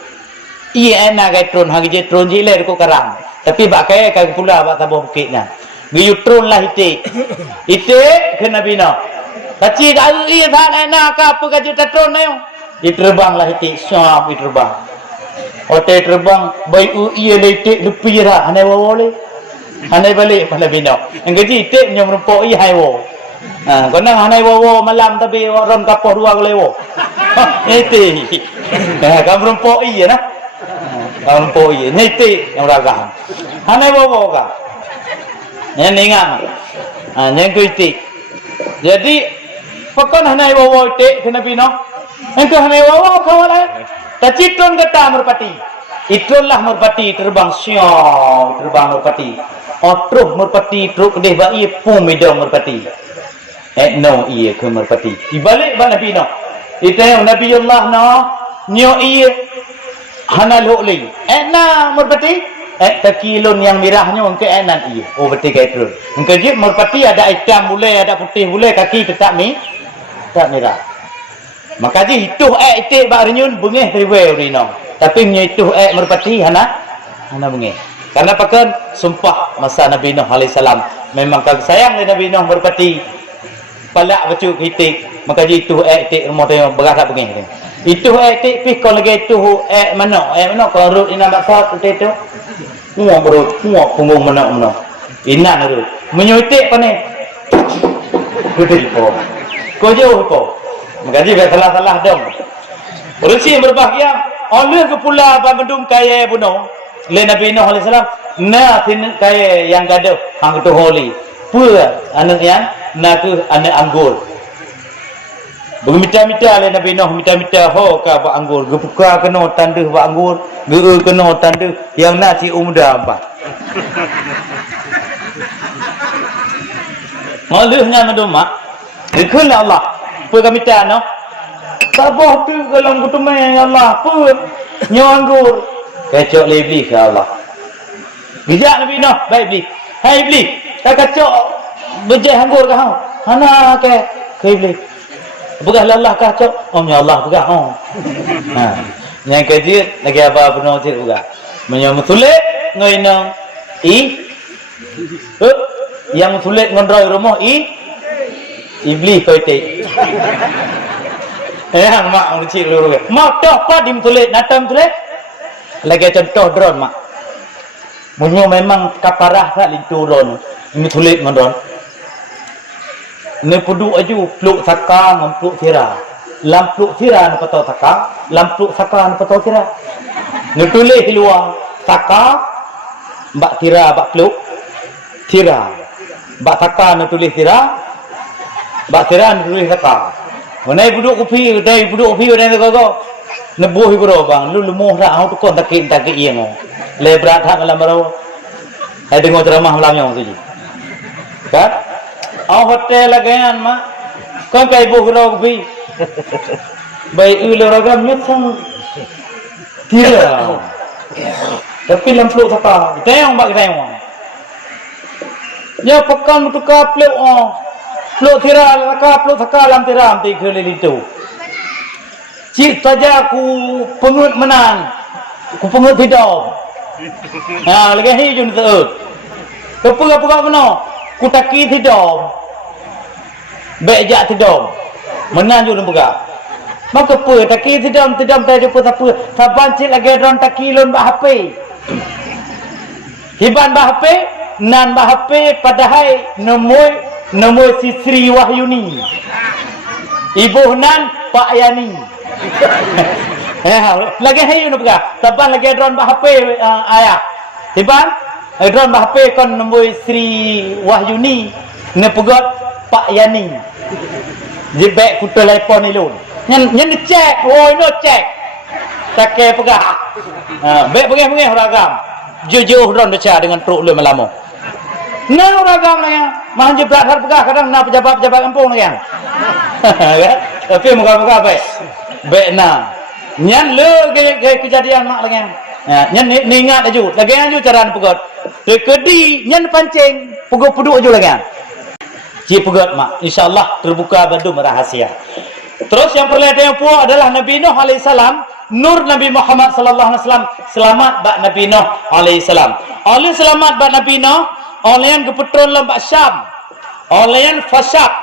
Iye etna kai tron hang je tron je le ko karang. Tapi bak kaya kai pula bak tabah bukitnya. Ge tron lah ite. Ite ke Nabi Nuh. Kaci ga iye than etna ka apa ka ju tron ne. Diterbanglah ite syap diterbang. Otak terbang, bayu iya letik lepi dah. Hanai wawole. Hanai balik mana bina. Yang gaji itik punya merempok iya hai wo. Kena hanai wawo malam tapi orang kapal dua kelewo. Itik. Kamu merempok iya nah. Kamu merempok iya. Itik yang ragam. Hanai wawo kah? Yang ningang. Yang ku itik. Jadi, pakon hanai wawo itik kena bina. Yang hanai wawo kawan lain. Tak citron kata merpati. Itulah merpati terbang siang, terbang merpati. Otruh merpati teruk kedih bayi pun medang merpati. No iya ke merpati. Dibalik ba Nabi no. Itu yang Nabi Allah no nyo iya hana loli. Na merpati takilun yang merahnya engke enan iya. Oh betul ke itu. Engke je merpati ada hitam boleh, ada putih boleh, kaki tetap ni tak merah. Maka je itu itik bak renyun bengih riwe urino. Tapi nya itu merpati hana bengih. Karena pakan sumpah masa Nabi Nuh alaihi salam memang kagak sayang Nabi Nuh merpati palak bacuk itik. Maka je itu itik rumah tengok berat bengih ni. Itu itik pi kau lagi itu mana kau urut ina maksud itu. Semua berut, semua punggung mana. Ina urut. Menyuitik pa ni. Gede po. Kau jauh po. Maka dia salah-salah dong. Bersih berbahagia. Oleh ke pula bandung kaya bunuh. Le Nabi Nuh alaihi salam na tin kaya yang gaduh hang tu holi. Pua anak yang na tu anak anggur. Bermita-mita le Nabi Nuh mita-mita ho ka ba anggur. Gepuka kena tanda ba anggur, geu kena tanda yang na si umda apa. Malahnya maduma. Ikul Allah. Apa kami tak no? Tabah tu kalau kutumai ya Allah. Apa? Nyawa anggur. Kacau lebih ke Allah. Bijak Nabi Nuh. Baik iblis. Hai iblis. Tak kacau. Bejai anggur ke hau? Mana ke? Ke iblis. Pegah Allah kacau. Oh ya Allah pegah. Oh. Yang kecil lagi apa penuh cik pegah. Menyamut tulik. Ngoinang. Yang tulik ngondroi rumah. Iblis kau itik. Mak ngecik dulu. Mak dah apa dimtulik, natam tulik. Lagi contoh drone mak. Munyo memang kaparah tak lintu drone. Ini tulik dengan drone. Ini puduk aju peluk saka dengan peluk tira. Lam peluk tira nak patau saka, lam peluk saka nak patau tira. Ini tulik keluar saka, bak tira bak peluk tira. Bak saka nak tulis tira. Bakiran tulis kata. Mana buduk kopi, dai buduk kopi dai kata. Nebuh ibro bang, lu lemuh dah au tukon takik yang. Le berat hak malam baru. Hai dengar ceramah malamnya tu ji. Kan? Au hotel lagian mak. Kan kai buh ro kopi. Baik ul ragam nyetsang. Tira. Tapi lampu kata, tayang bak tayang. Ya pekan tukar plek peluk tira laka peluk saka lam tiram ti kelil itu. Cik saja aku pengut menang. Aku pengut hidup. Lagi hijau ni teut. Kepura-pura mana? Ku taki hidup. Bejak hidup. Menang juga buka. Maka apa? Taki hidup tak jumpa siapa. Saban cik lagi orang taki lon bah HP. Hiban bah HP, nan bah HP padahal Nomor si Sri Wahyuni. Ibu Nan Pak Yani. Lagi hayu nak pegang. Taban lagi drone bah HP ayah. Tiban drone bah HP kon nombor Sri Wahyuni ne pegot Pak Yani. Jebek ku telefon ni lu. Nyen cek, oh no cek. Tak ke pegang. Bek pegang ragam. Jujur drone baca dengan truk lu melamo. Nah ragam lah yang mahanja berat pegah kadang nak pejabat-pejabat kampung lah yang. Tapi muka-muka baik. Baik nah. Nyan le kejadian mak lagi yang. Nyan ni ingat aju. Lagi yang aju cara pegot. Kedi nyan pancing puduk aju lagi yang. Cik pegot mak. InsyaAllah terbuka bandung rahasia. Terus yang perlihat yang puak adalah Nabi Nuh alaihi salam. Nur Nabi Muhammad sallallahu alaihi wasallam selamat bak Nabi Nuh alaihi salam. Oleh selamat bak Nabi Nuh oleh yang keputron lembak Syam, oleh yang Fasyak,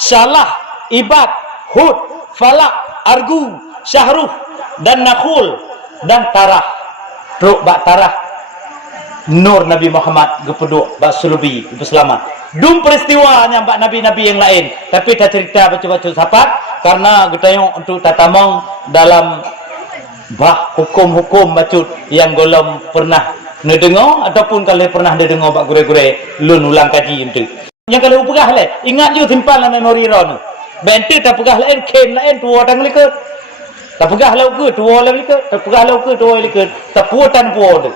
Syalah, Ibad, Hud, Falak, Argu, Syahruh, dan Nakhul, dan Tarah. truk bak tarah nur Nabi Muhammad gepeduk bak sulubi berselamat. Dum peristiwanya bak nabi-nabi yang lain, tapi tak cerita baca-baca sahabat karena getayong untuk tatamong dalam bah hukum-hukum bacut yang golom pernah nedengo ataupun kalau pernah nedengo bak gure-gure lun ulang kaji itu. Yang kalau pegah le, ingat ju simpan la memori ron. Bente tak pegah lain ken lain tua tang liket. Tak pegah lau ke tua lau liket, tak pegah lau ke tua liket, tak puatan puot.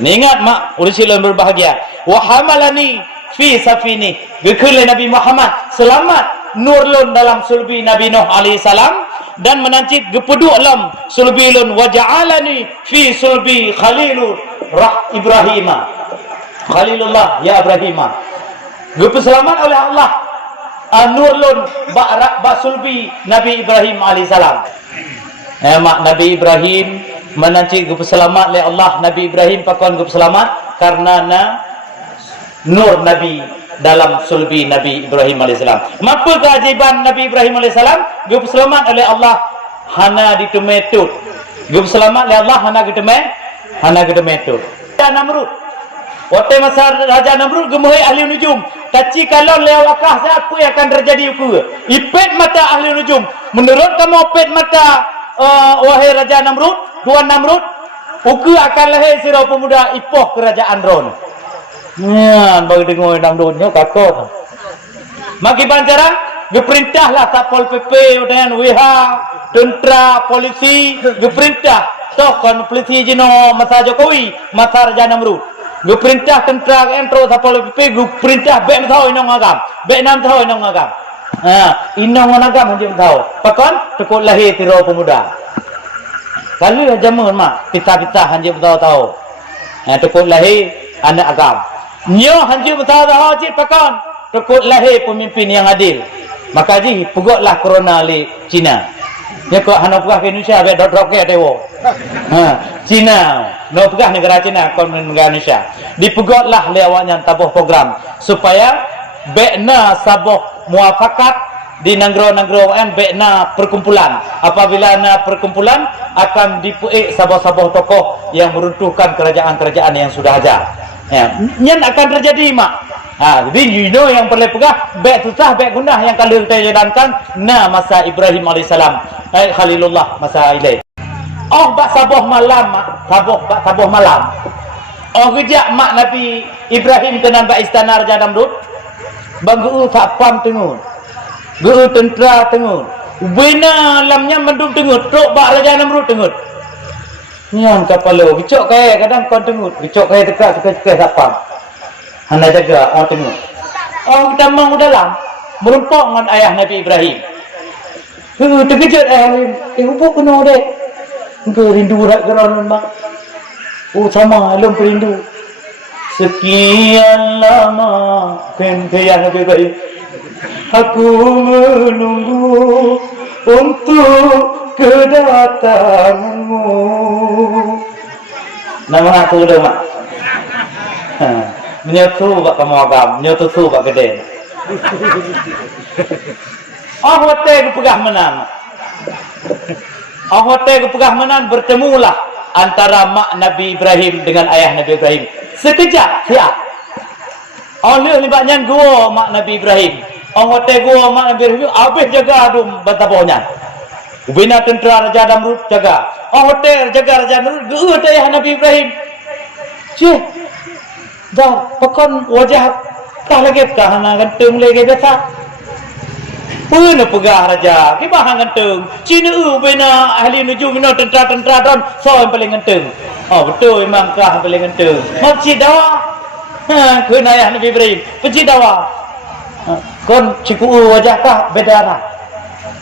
Ni ingat mak, urus silon berbahagia. Wa hamalani fi safini. Gekele Nabi Muhammad selamat nurlun dalam sulbi Nabi Nuh alaihi salam dan menancip gepeduk lam sulbi lun wa ja'alani fi sulbi khalilur Ibrahim. Khalilullah ya Ibrahim. Gepeselamat oleh Allah nurlun ba sulbi Nabi Ibrahim alaihi salam. Mak Nabi Ibrahim menancip gepeselamat oleh Allah. Nabi Ibrahim pakon gepeselamat karena nur Nabi dalam sulbi Nabi Ibrahim AS. Apa keajaiban Nabi Ibrahim AS? Dia selamat oleh Allah hana ditemetut. Dia selamat oleh Allah hana ditemetut. Raja Namrud. Waktu masa Raja Namrud gemuhi ahli nujum. Taci kalau lewakah apa yang akan terjadi aku? Ipet mata ahli nujum. Menurut kamu ipet mata wahai Raja Namrud, Tuan Namrud, aku akan lahir sirau pemuda ipoh kerajaan Ron. Ya, bagi dengar dangdutnya kakak. Maki bancara, diperintahlah Satpol PP dan WH, tentera, polisi, diperintah tokan polisi jino masa Jokowi, masa Raja Namrud. Diperintah tentera entro Satpol PP, diperintah bek tahu inong agam, bek nam tahu inong agam. Inong agam hujung tahu. Pakon tekuk lahir tiro pemuda. Kalau jamun mak, pita-pita hanjir tahu-tahu. Tekuk lahir anak agam. Nyo hanjur bertahu-tahu cik pakon tekut lahir pemimpin yang adil. Maka ji pegotlah corona li Cina. Ya kok hana pegah ke Indonesia be dot-dot ke dewo. Cina no pegah negara Cina kon negara Indonesia. Dipegotlah le awaknya tabuh program supaya bekna sabuh muafakat di negara-negara wan bekna perkumpulan. Apabila na perkumpulan akan dipuik sabuh-sabuh tokoh yang meruntuhkan kerajaan-kerajaan yang sudah ada. Ya, nyen akan terjadi mak. Jadi you know yang perlu pegah baik susah baik gundah yang kalau kita jalankan masa Ibrahim alaihissalam, Khalilullah masa ilai. Bak sabuh malam mak, sabuh malam. Gejak mak Nabi Ibrahim kena bak istana Raja Namrud. Banggu sapam tengun. Guru tentera tengun. Bina lamnya mendung tengut, truk bak Raja Namrud tengut. Nyan kapalo, gicok kaya kadang kau tengut, gicok kaya dekat sapam. Hana jaga tengut. Kita mau dalam merumpok dengan ayah Nabi Ibrahim. Terkejut upuk kena dek. Rindu rak geran mak. Sama lom perindu. Sekian lama ayah Nabi Ibrahim. Aku menunggu untuk kedatanganmu. Nama aku dah mak. Menyatu bak kamu agam, menyatu bak gede. Hotel kepegah menan. Hotel kepegah menan bertemulah antara mak Nabi Ibrahim dengan ayah Nabi Ibrahim. Sekejap siap. Oleh libatnya gua mak Nabi Ibrahim. Hotel gua mak Nabi Ibrahim habis jaga adum batabohnya. Bina tentera Raja Namrud jaga. Hotel jaga Raja Namrud, gua ayah Nabi Ibrahim. Cih. Dah, pakon wajah kah lagi kah hana gantung lagi biasa. Puna pegah raja, kibah gantung. Cina bina ahli nujum bina tentera-tentera don, so yang paling gantung. Betul memang kah paling gantung. Masjid dawa. Kena ayah Nabi Ibrahim, masjid dawa. Kon ciku wajah kah beda lah.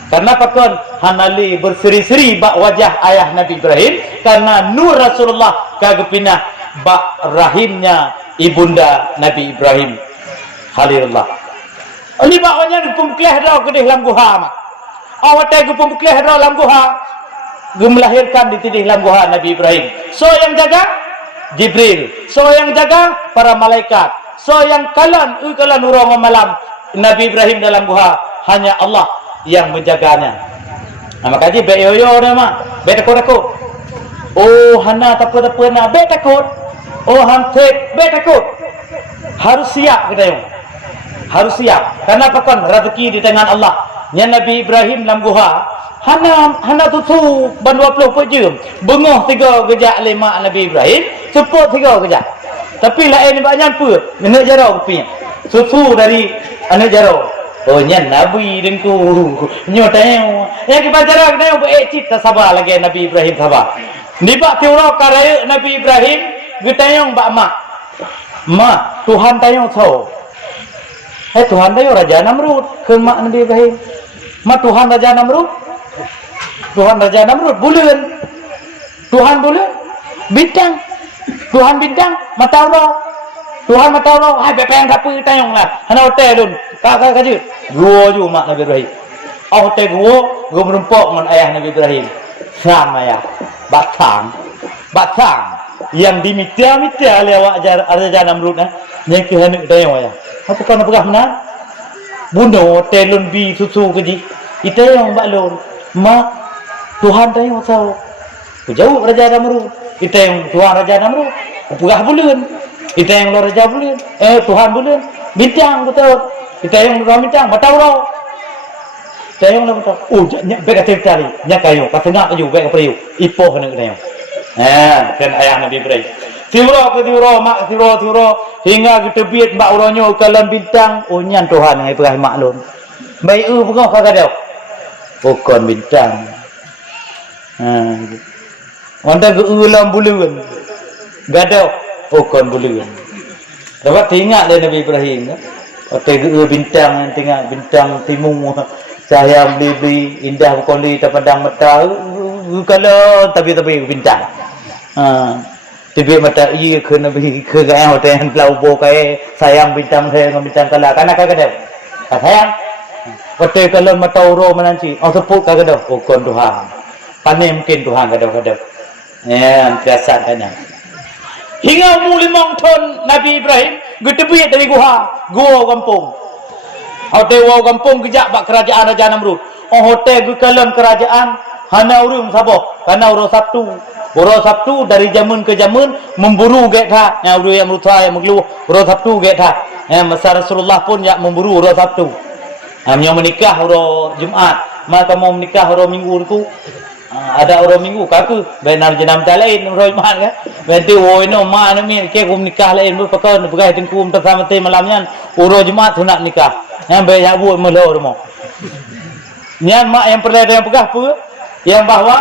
Karena pakon hanali berseri-seri bak wajah ayah Nabi Ibrahim karena nur Rasulullah kagepinah bak rahimnya ibunda Nabi Ibrahim Khalilullah. Ini bakwanya pemkelih dah ke dalam guha mak. Awak ke pemkelih dah dalam guha. Melahirkan di dalam guha Nabi Ibrahim. So yang jaga Jibril. So yang jaga para malaikat. So yang kalan urang malam Nabi Ibrahim dalam guha hanya Allah yang menjaganya. Maka ji be yoyo dah mak. Be dako-dako. Oh hana apa-apa nak bet takut. Oh hantek bet takut. Harus siap kita yang. Harus siap. Karena apa kan rezeki di tangan Allah. Nya Nabi Ibrahim dalam guha. Hana tutu ban 20 pejam. Bengah 3 gejak lemak Nabi Ibrahim, seput 3 gejak. Tapi lain ni banyak apa? Nak jarau kopi. Susu dari anak jarau. Oh nya Nabi dengku. Nyo tanya. Yang kita jarang tanya beik tak sabar lagi Nabi Ibrahim sabar. Ni bak tiura karaya Nabi Ibrahim getayong bak mak. Mak, Tuhan tayong tahu. Tuhan tayong Raja Namrud ke mak Nabi Ibrahim. Mak Tuhan Raja Namrud. Tuhan Raja Namrud bulan. Tuhan bulan. Bintang. Tuhan bintang mata Allah. Tuhan mata Allah. Hai bepeng tak apa tayong lah. Hana hotel dun. Kak je. Gua ju mak Nabi Ibrahim. Hotel gua berempok dengan ayah Nabi Ibrahim. Sama ya. Batang yang dimita-mita oleh awak Raja Namrud yang kehendak tayong ya. Apa kan pegah menang? Bunuh telun bi susu keji. Itu yang baklon. Mak Tuhan tayong tahu. Jauh Raja Namrud. Itu yang Tuhan Raja Namrud. Pegah bulan. Itu yang Raja bulan. Tuhan bulan. Bintang betul. Itu yang bintang. Batang roh. Tayong nak betul. Oh, nyak beg atem tali. Nyak kayu. Kasengak kayu beg periu. Ipoh nak tayong. Kan ayah Nabi Ibrahim. Tiura ke tiura, mak tiura hingga ke tebiat mak uronyo kalam bintang. Oh nyan Tuhan ngai perah maklum. Baik pengah kagak dah. Bukan bintang. Wanda ke ulam bulan. Gadau bukan bulan. Dapat ingat dari Nabi Ibrahim kan? Otak ke bintang tengah bintang timur. Cahaya beli indah berkoli terpandang mata kalau tapi bintang tiba mata iya ke nabi ke gaya hotel pelau bo kai sayang bintang saya dengan bintang kala kana kagak ada sayang hotel kalau mata uro menanci seput kagak ada kon Tuhan panen mungkin Tuhan kagak biasa kana hingga umur 5 tahun Nabi Ibrahim gedebit dari gua kampung. Hotel wau kampung kejak bak kerajaan Raja Namrud. Hotel ke kalam kerajaan hana urung saboh. Karena urus Sabtu dari zaman ke zaman memburu get ha. Yang urus yang merutah yang mengeluh urus Sabtu get ha. Masa Rasulullah pun yang memburu urus Sabtu. Yang menikah urus Jumaat. Maka mau menikah urus Minggu itu. Ada urus Minggu kaku benar jenam lain urus Jumaat kan. Nanti no mak ni ke menikah lain berpakai begai tengkum bersama teh malamnya urus Jumaat tu nak nikah. Yang banyak buat melo rumah. Yang mak yang perlu yang pegah apa? Yang bahawa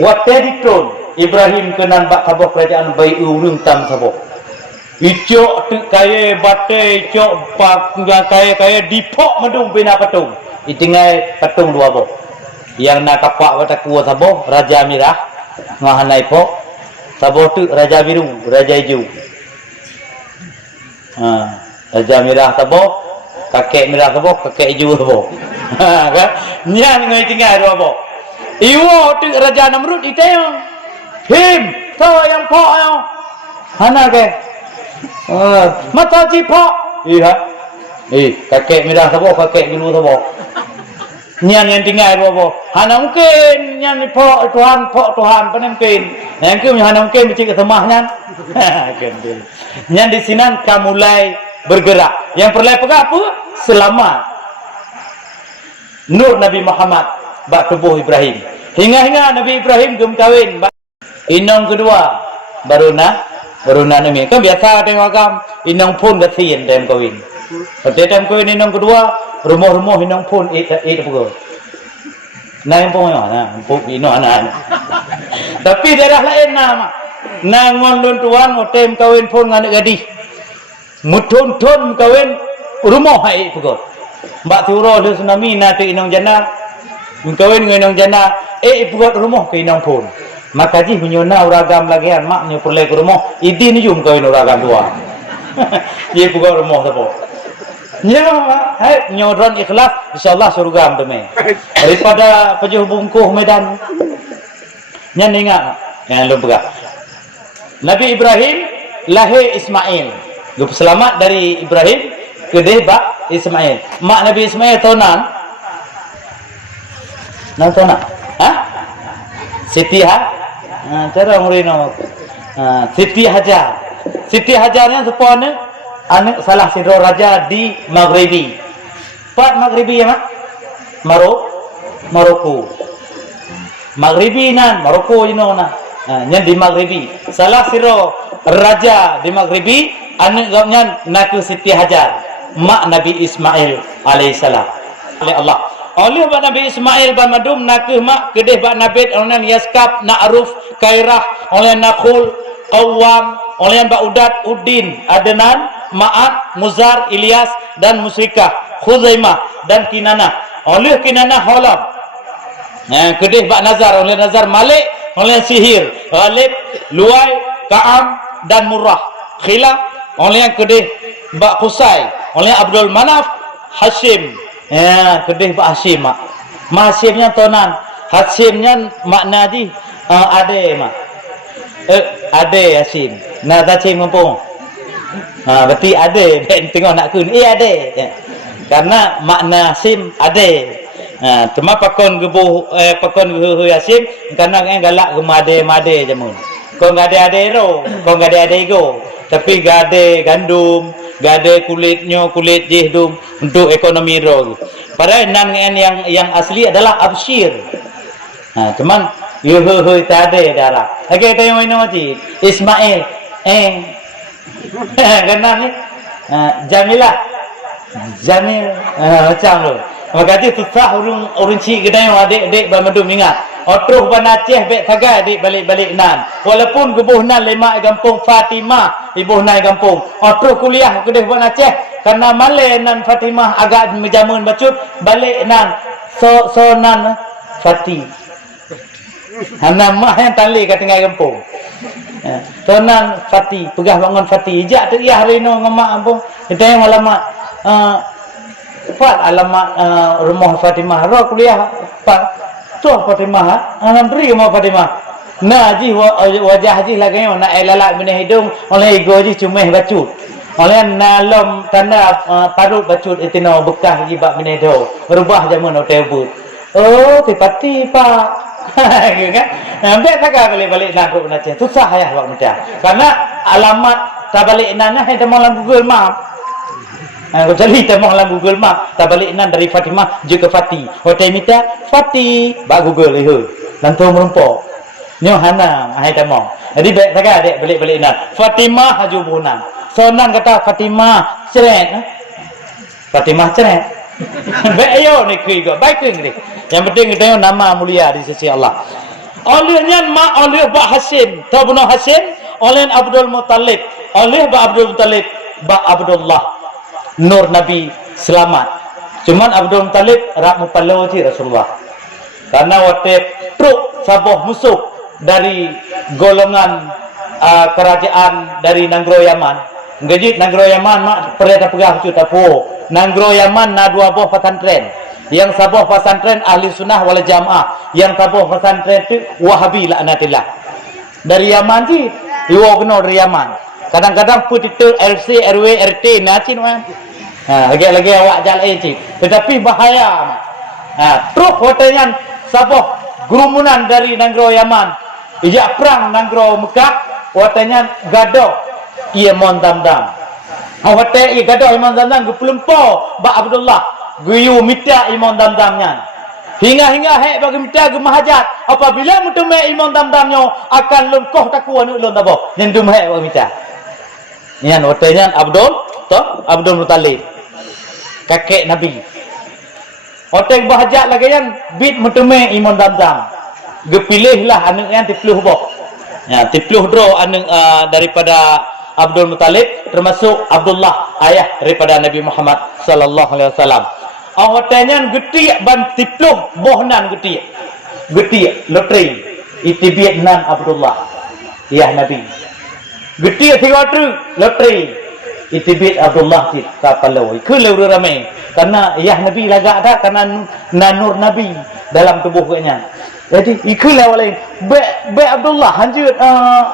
watedikron Ibrahim kenan bak saboh kerajaan bayi urung tam saboh. Icok tu kaya batai icok pak kaya dipok medung bina patung. Itingai patung dua boh. Yang nak kapak bataku saboh Raja Mirah ngahanai pok. Saboh tu Raja Biru, Raja Hijau. Raja Mirah saboh, kakek Mirah saboh, kakek hijau saboh. Kan? Nyan ngai tinggal dua saboh. Iwo tu Raja Namrud itayong. Him, tahu yang pok yang. Hana ke? Mata cipok. Iya. Kakek Mirah saboh, kakek biru saboh. Nyan yang tinggal dua saboh. Hana mungkin nyan pok Tuhan penemkin. Yang ke hana mungkin becik semah nyan. Nyan di sinan kamulai bergerak. Yang perlu pegang apa? Selamat. Nur Nabi Muhammad bak tubuh Ibrahim. Hingga Nabi Ibrahim gem kawin. Inong kedua baruna nami. Kan biasa tengok agam inong pun gasin dalam kawin. Pada dalam kawin inong kedua rumah inong pun itu pukul. Nah pun pun inong anak. Tapi daerah lain nama. Nangon don tuan motem kawin pun nganak gadis. Mutun kawin rumah hai pukul. Mbak Turo le tsunami na tu inong jana. Kawin dengan inong jana pukul rumah ke inong pun. Maka ji hunyona uragam lagian mak nyo perle ke rumah. Idi ni jum kawin uragam dua. Ye pukul rumah sapo. Nya hai nyodron ikhlas insyaallah surga amdeme. Daripada pejuh bungkuh medan. Nya ninga yang lu pegang. Nabi Ibrahim lahir Ismail. Selamat dari Ibrahim ke Debak Ismail. Mak Nabi Ismail tahunan. Tahunan? Siti cara ngurino. Siti Hajar. Siti Hajarnya sepone anak salah siro raja di Maghribi. Pat Maghribi ya mak? Maroko. Maghribi nan Maroko ino na. Nyan di Maghribi. Salah siro raja di Maghribi anak gamnya naku Siti Hajar. Mak Nabi Ismail alaihissalam. Oleh Allah. Oleh bak Nabi Ismail ban madum naku mak kedeh bak Nabi onan Yaskab Na'ruf Kairah oleh Nakhul Qawwam oleh bak Udat Udin Adnan Ma'at Muzar Ilyas dan Musrikah Khuzaimah dan Kinana. Oleh Kinana Holam. Kedeh bak Nazar oleh Nazar Malik oleh Sihir Ghalib Luai Ka'am dan Murrah Khilaf oleh kedeh bak Qusay oleh Abdul Manaf Hashim. Kedeh bak Hashim mak. Hashimnya tonan. Hashimnya makna di ade mak. Ade Hashim. Nah tacing mumpung. Berarti ade tengok nak kun. Ade. Karena makna Hashim ade. Cuma pakon gebuh pakon gebuh Hashim karena galak gemade jamun. Kau gade ade ro, kau gade ade go. Tapi gade gandum, gade kulitnya kulit jihdum untuk ekonomi ro. Padahal nan yang asli adalah absyir. Cuman tak ada darah. Okey tengok ini macam Ismail kena ni Jamilah Jamil macam tu. Maka tu susah urun cik kedai adik-adik bermadum ingat. Otruh ban Aceh bek tagai adik balik-balik nan. Walaupun gebuh nan lemak kampung Fatimah ibuh nan kampung. Otruh kuliah kedai ban Aceh karena malai nan Fatimah agak menjamun bacut balik nan so nan Fati. Nama yang tali kat tengah kampung. Tonan Fati, pegah bangun Fati. Ijak tu iya hari no ngamak kampung. Kita yang alamat alamat rumah Fatimah. Roh kuliah tu Fatimah. Beri rumah Fatimah. Nah ji wajah ji lagi nak lalak bini hidung oleh ego ji cuma bacut. Oleh nalom tanda parut bacut itino bekah ji bak bini hidung. Berubah zaman hotel but. Oh, tipati pak. Gitu kan? Ambil tak balik-balik nak ke Aceh. Susah ya buat macam. Karena alamat tabalik nana hai temu dalam Google Map. Jadi temu dalam Google Map tabalik nan dari Fatimah je ke Fati. Hotel mita Fati bak Google itu. Lantung merumpok. Nyo hana hai temu. Jadi baik tak adik balik-balik nan. Fatimah haju bunan. Sonan kata Fatimah ceret. Fatimah ceret. Baik ayo ni kiri baik ni. Yang penting kita nama mulia di sisi Allah. Olehnya mak oleh Bak Hashim, tahu benar Hashim? Oleh Abdul Muttalib, oleh Bak Abdul Muttalib, Bak Abdullah, Nur Nabi selamat. Cuman Abdul Muttalib rak mupalo je Rasulullah. Karena waktu truk sabuh musuh dari golongan kerajaan dari Nanggro Yaman. Ngejit Nanggro Yaman mak pereta pegah cuta po. Nanggro Yaman na dua buah pesantren. Yang sabuh pesantren ahli sunnah wal jamaah, yang sabuh pesantren itu Wahabi laknatillah. Dari Yaman sih, iwo kena dari Yaman. Kadang-kadang put itu RC, RW, RT nacin kan. Lagi awak jalan cik. Tetapi bahaya. Truk hotelnya sabuh gerumunan dari Nanggro Yaman. Ijak perang Nanggro Mekah, hotelnya gadoh ia mondam-dam. Hotel ia gadoh ia mondam-dam gepelempau Bak Abdullah. Guyu minta imam dam-damnya. Hingga hek bagi minta gemah hajat. Apabila mutume imam dam-damnya akan lengkoh takwa nu lon tabo. Yang dum hek bagi minta. Nian hotelnya Abdul Muttalib. Kakek Nabi. Hotel bahajat lagi yang bit mutume imam dam-dam. Gepilihlah anak yang tipluh boh. Ya, tipluh dro anak daripada Abdul Muttalib termasuk Abdullah ayah daripada Nabi Muhammad sallallahu alaihi wasallam. Hotelnya gede ban tipluh bohnan gede loteri itibiat nan Abdullah ya Nabi gede tiga tu loteri itibiat Abdullah ti kapalau ikul ramai karena ya Nabi lagak ada karena nanur Nabi dalam tubuhnya. Jadi ikul lain be Abdullah hanjut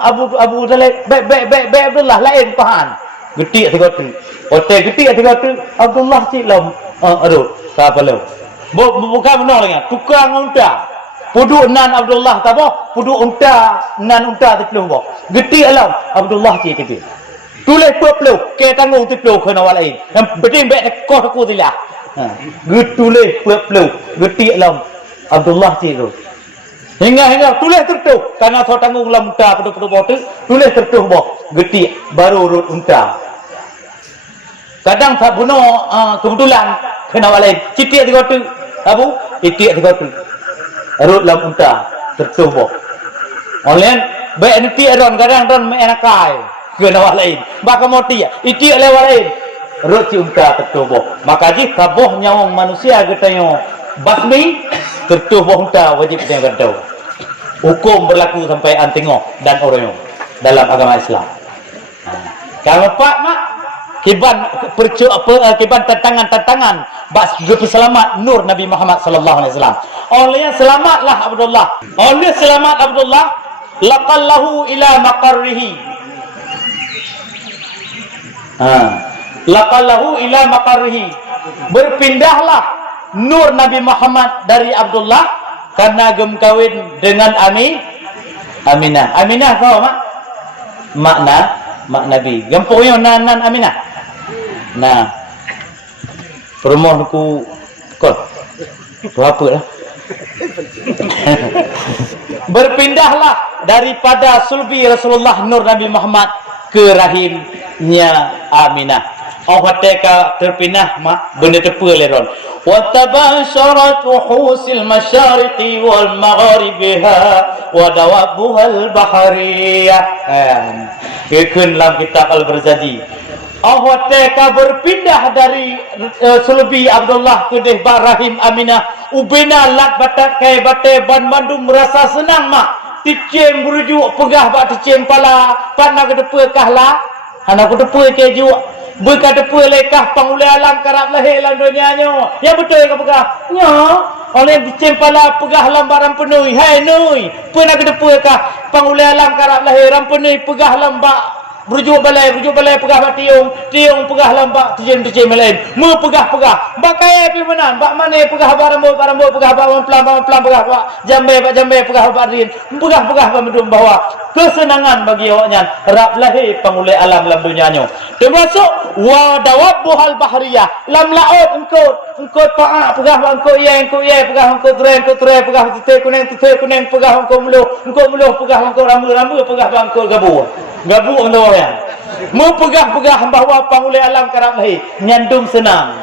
Abu Talib be Abdullah lain pahan gede tiga tu hotel gede tiga tu Abdullah ti lam aduh, tak perlu. Bukan benar lagi. Tukang unta. Puduk nan Abdullah tabo, puduk unta nan unta tepluh bo. Geti alam Abdullah ti kete. Tulis pepluh ke tanggung tepluh kena wal lain. Yang penting baik kau aku tilah. Tulis pepluh geti alam Abdullah ti tu. Hingga tulis tertuh karena so tanggung lam unta puduk botu, tulis tertuh bo. Geti baru urut unta. Kadang tak bunuh kebetulan kena wal lain. Citik di kotu. Abu, citik di kotu. Arut lam unta tertubuh. Oleh baik nanti aron kadang menakai kena wal lain. Baka moti iki oleh wal lain. Arut si unta tertubuh. Maka ji kabuh nyawang manusia getayo basmi tertubuh unta wajib kita tahu. Hukum berlaku sampai antingo dan orang dalam agama Islam. Kalau pak mak kiban kiban tantangan bas gepi selamat nur Nabi Muhammad sallallahu alaihi wasallam. Oleh selamatlah Abdullah. Oleh selamat Abdullah laqallahu ila maqarrihi. Laqallahu ila maqarrihi. Berpindahlah nur Nabi Muhammad dari Abdullah karena gem kawin dengan Aminah. Aminah tahu mak? Mak Nabi. Gempuyo nan Aminah. Nah, permohonku kon. Apa lah? Berpindahlah daripada sulbi Rasulullah nur Nabi Muhammad ke rahimnya Aminah. Awateka terpindah mak benda tepu leron. Wa tabasharat uhusil masyariqi wal magharibiha wa dawabuhal bahariyah. Ikun dalam kitab Al-Barzanji. Awateka berpindah dari sulbi Abdullah ke deh rahim Aminah. Ubina lat batak kai bate ban bandung merasa senang mak. Ticem berujuk pegah bak ticem pala pana ke depe kahlah. Anak ke depe ke ju berka depe lekah pangulai alam karab lahir lang dunianyo. Ya betul ke pegah? Nya oleh ticem pala pegah lambaran penuh. Hai nui, pana ke depe kah pangulai alam karab lahir ram penuh pegah lambak berujuk balai pegah bak tiung pegah lambak tijem lain mu pegah bakai api menan bak mana pegah barambo pegah bak pelan pegah bak jambe pegah bak rin pegah bak mendum bawa kesenangan bagi awaknya rap lahir pangulai alam lam dunianyo termasuk wa dawabuhal bahriyah lam laut engkau paak pegah bak engkau ye pegah engkau tere pegah titik kuning pegah engkau muluh pegah engkau rambu pegah bak engkau gabu ando ya. Mu pegah bahawa pangulai alam karab lahir nyandung senang.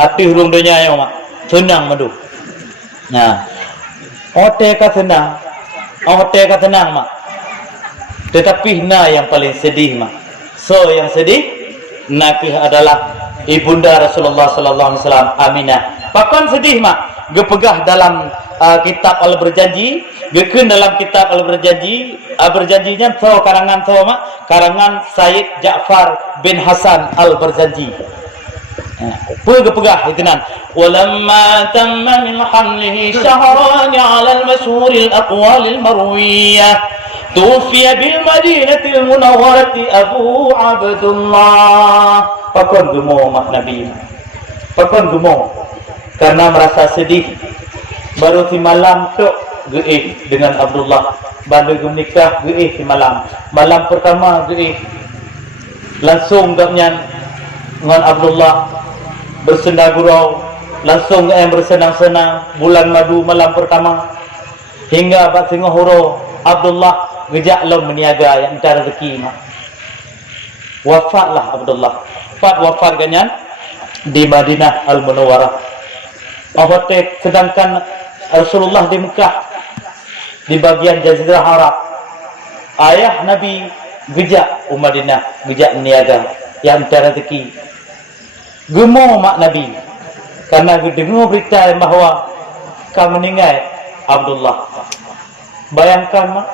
Hati hurung dunia yo mak. Senang madu. Nah. Ote ka senang mak. Tetapi yang paling sedih mak. So yang sedih nakih adalah ibunda Rasulullah sallallahu alaihi wasallam Aminah. Pakon sedih mak. Gepegah dalam kitab Al-Barzanji, gekun dalam kitab Al-Barzanji, berjanjinya tahu karangan tahu mak, karangan Said Ja'far bin Hasan Al-Barzanji. Pegah itu nan. Walamma tamma min hamlihi shahran 'ala al-mashhur al-aqwal al-marwiyah. Tufiya bil Madinatil Munawwarati Abu Abdullah. Pakon gumo mak Nabi. Pakon gumo karena merasa sedih. Baru di malam tu geih dengan Abdullah. Baru menikah geih di malam. Malam pertama geih. Langsung gapnya dengan Abdullah bersenda gurau. Langsung bersenang-senang bulan madu malam pertama. Hingga bak tengah huro Abdullah gejak lom meniaga yang entar rezeki mak. Wafatlah Abdullah. Wafat ganyan di Madinah Al-Munawwarah. Sedangkan Rasulullah di Mekah di bagian Jazirah Arab. Ayah Nabi gejak Madinah, gejak niaga yang entar rezeki. Gemo mak Nabi karena dengar berita bahawa kau meninggal Abdullah. Bayangkan mak,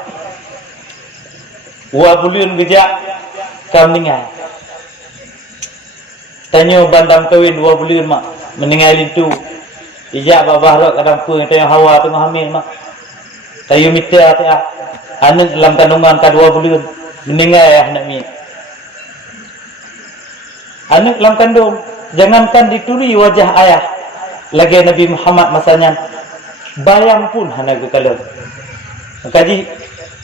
wabulun gejak kau meninggal. Tanya bandam kawin 2 bulan mak meninggal itu. Ijak babah kadang pun tanya hawa tengah hamil mak. Tayu mitra tak anak dalam kandungan ka 2 bulan meninggal anak mi. Anak dalam kandung jangankan dituri wajah ayah. Lagi Nabi Muhammad masanya bayang pun hana ke kalau kaji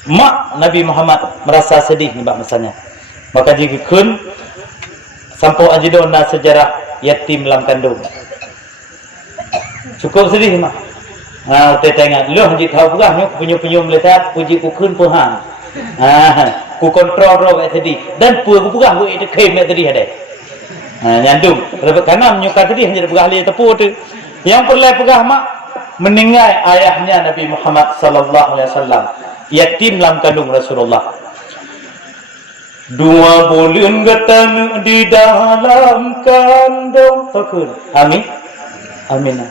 mak Nabi Muhammad merasa sedih ni bab masanya maka jika kun sampai ajidona sejarah yatim dalam kandung cukup sedih mak kita tengok lu hanya tahu pegah ni punya melihat puji ku kun puhang ku kontrol roh kat tadi dan pu ku pegah ku itu klaim kat tadi ada nyandung kerana menyuka tadi hanya pegah li tepu tu yang perlu pegah mak meninggal ayahnya Nabi Muhammad sallallahu alaihi wasallam yatim dalam kandung Rasulullah 2 bulan getang di dalam kandung fakun amin amin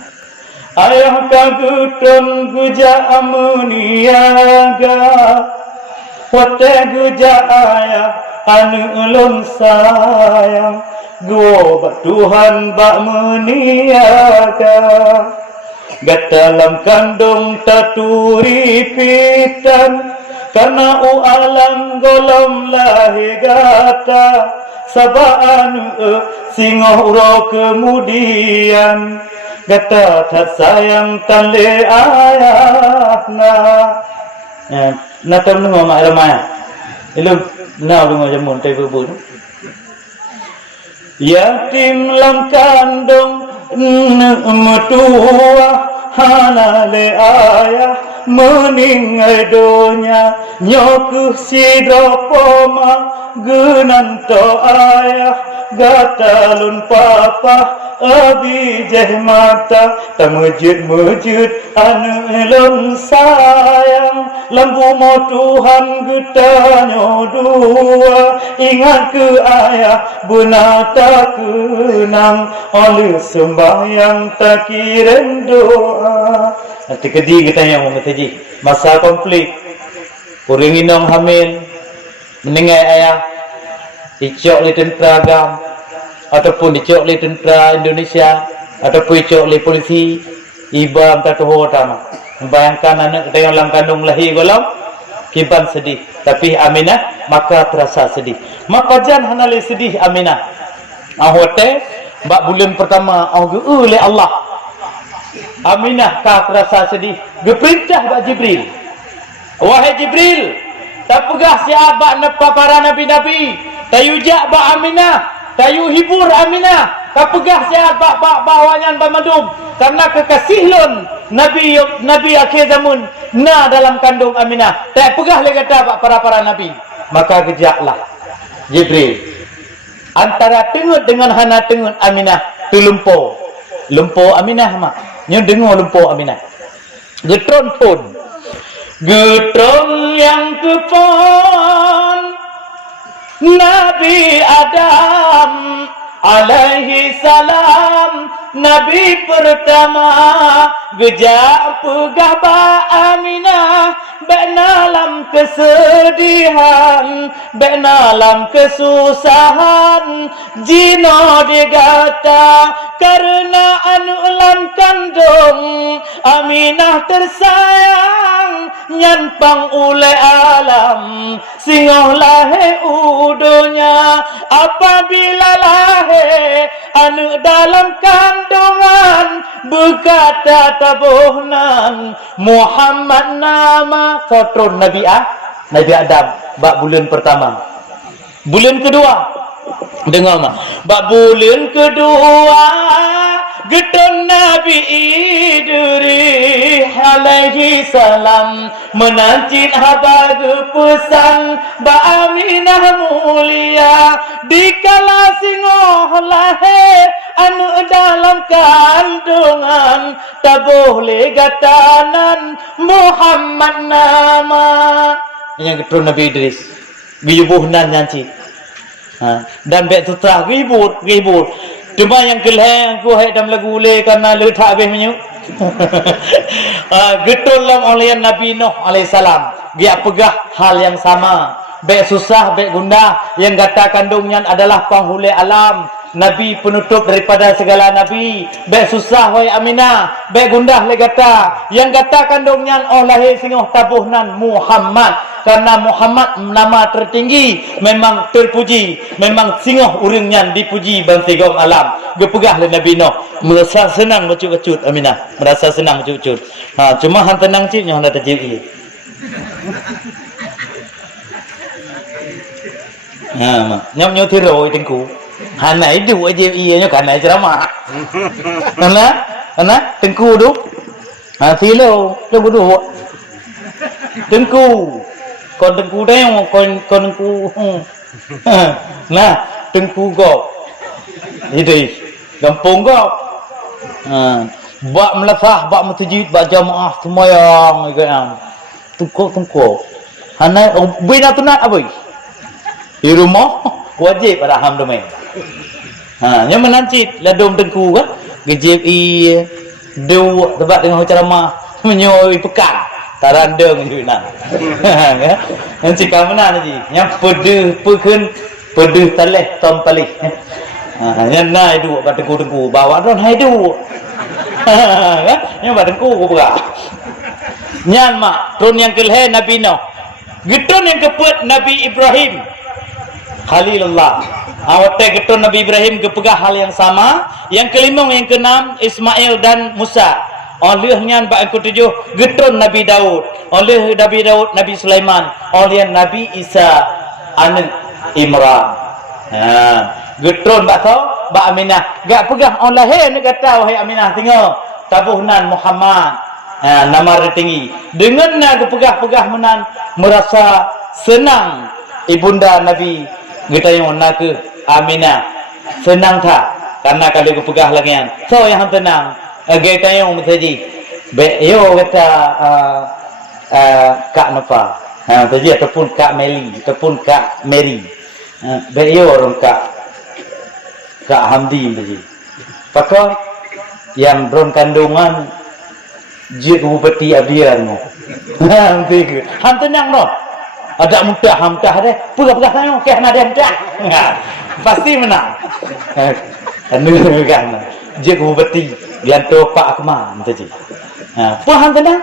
ayah kagutan guja amniaga wate guja ayah anu ulun sayang gua Tuhan bak meniaga gat dalam kandung taturi pitan karena alam golom lahi gata sabaan singoh ro kemudian gata tak sayang tale ayahna na tam nu ma ramaya ilum na lu jamun tai bubun yatim lam kandung metua halale ayah meninggal dunia nyoku sidropoma gunan to ayah gatalun papa abi jeh mata tamujud anu elon sayang lambu mo Tuhan getanyo dua ingat ke ayah bunata kenang oleh sembahyang tak kirim doa nanti kedi kita yang mengetaji masa konflik orang inong hamil meninggal ayah dicok oleh tentera agam ataupun dicok oleh tentera Indonesia ataupun dicok oleh polisi ibam tatuho utama membayangkan anak kita yang dalam kandung lahir golong kiban sedih tapi Aminah maka terasa sedih maka jangan hanali sedih Aminah ahote bak bulan pertama oleh Allah Aminah kah terasa sedih geperintah bak Jibril wahai Jibril tak pegah siap bak nepa para nabi-nabi tayujak bak Aminah tayu hibur Aminah tak pegah siap bak bawanyan bamadum karena kekasih lun Nabi akhir zaman na dalam kandung Aminah tak pegah le kata bak para nabi maka gejaklah Jibril antara tengut dengan hana tengut Aminah tu lumpo Aminah mak nyo dengar lumpo Aminah getron pun getron yang kepon Nabi Adam alaihi salam Nabi pertama gejak pegah ba Aminah benalam kesedihan benalam kesusahan jino digata karena anulan kandung Aminah tersayang nyanpang oleh alam singoh lahe udonya apabila lahe anu dalam kandungan berkata tabuhnan Muhammad nama sotron Nabi Adam bak bulan pertama bulan kedua dengar mah bak bulan kedua getun Nabi Idris alaihi salam menancit habag pesan ba Aminah mulia dikala singoh lahe anu dalam kandungan tak boleh gatanan Muhammad nama yang getun Nabi Idris giyubuhnan nyanci dan bek tutah ribut cuma yang keleh ku hai dalam lagu le karena le tak habis menyu getun lam oleh Nabi Nuh alaihi salam dia pegah hal yang sama bek susah bek gundah yang kata kandungnya adalah penghulu alam Nabi penutup daripada segala Nabi. Baik susah wahai Aminah, baik gundah le kata. Yang kata kandungnya oh lahir singoh tabuhnan Muhammad. Karena Muhammad nama tertinggi, memang terpuji, memang singoh urangnya dipuji bantigong alam. Gepegah le Nabi Nuh, merasa senang bacut-bacut Aminah, merasa senang bacut-bacut. Cuma hang tenang cip nyoh dah terjadi. Nyom nyo thi rồi tengku. Hắn nãy đủ ở dịp y nhá, cả nãy ceramah. Karena tengku tu. Thi lo đủ. Tengku. Kon tengku dah yang kon tengku. Nah, tengku kau. Itu gampang kau. Bak melasah, bak masjid, bak jamaah semayang kan. Tengku. Hana bina tunat apa? Di rumah wajib pada ham domain. Yang menancit ladum tengku kan, gejib i dua tempat dengan ceramah menyoi pekan, tarandeng itu nak. Yang cakap mana ni? Yang pedih taleh tom palih. Yang naik dua pada tengku bawa don hai dua. Yang pada tengku berapa? Nyan mak, turun yang kelih Nabi Nuh. Getun yang keput Nabi Ibrahim. Khalilullah. Awatnya getun Nabi Ibrahim kepegah hal yang sama. Yang kelima, yang keenam Ismail dan Musa. Olehnya yang ketujuh getun Nabi Daud. Oleh Nabi Daud Nabi Sulaiman. Oleh Nabi Isa anak Imran. Getun bak tahu bak Aminah. Gak pegah oleh ni kata wahai Aminah tengok tabuhnan Muhammad. Nama tertinggi. Dengan nak pegah-pegah menan merasa senang ibunda Nabi kita yang nak ke Aminah senang tak karena kalau aku pegah lagi kan so yang tenang kita yang mengaji yo kata Kak Nova tadi ataupun Kak Meli ataupun Kak Mary yo orang Kak Hamdi tadi pakar yang drone kandungan jik bupati abian mo han tenang no. Ada mudah deh. Pegah-pegah tanya, okey nak dia mudah. Pasti menang. Anu kan. Dia bupati gelanto Pak Akmal tadi. Puan tenang.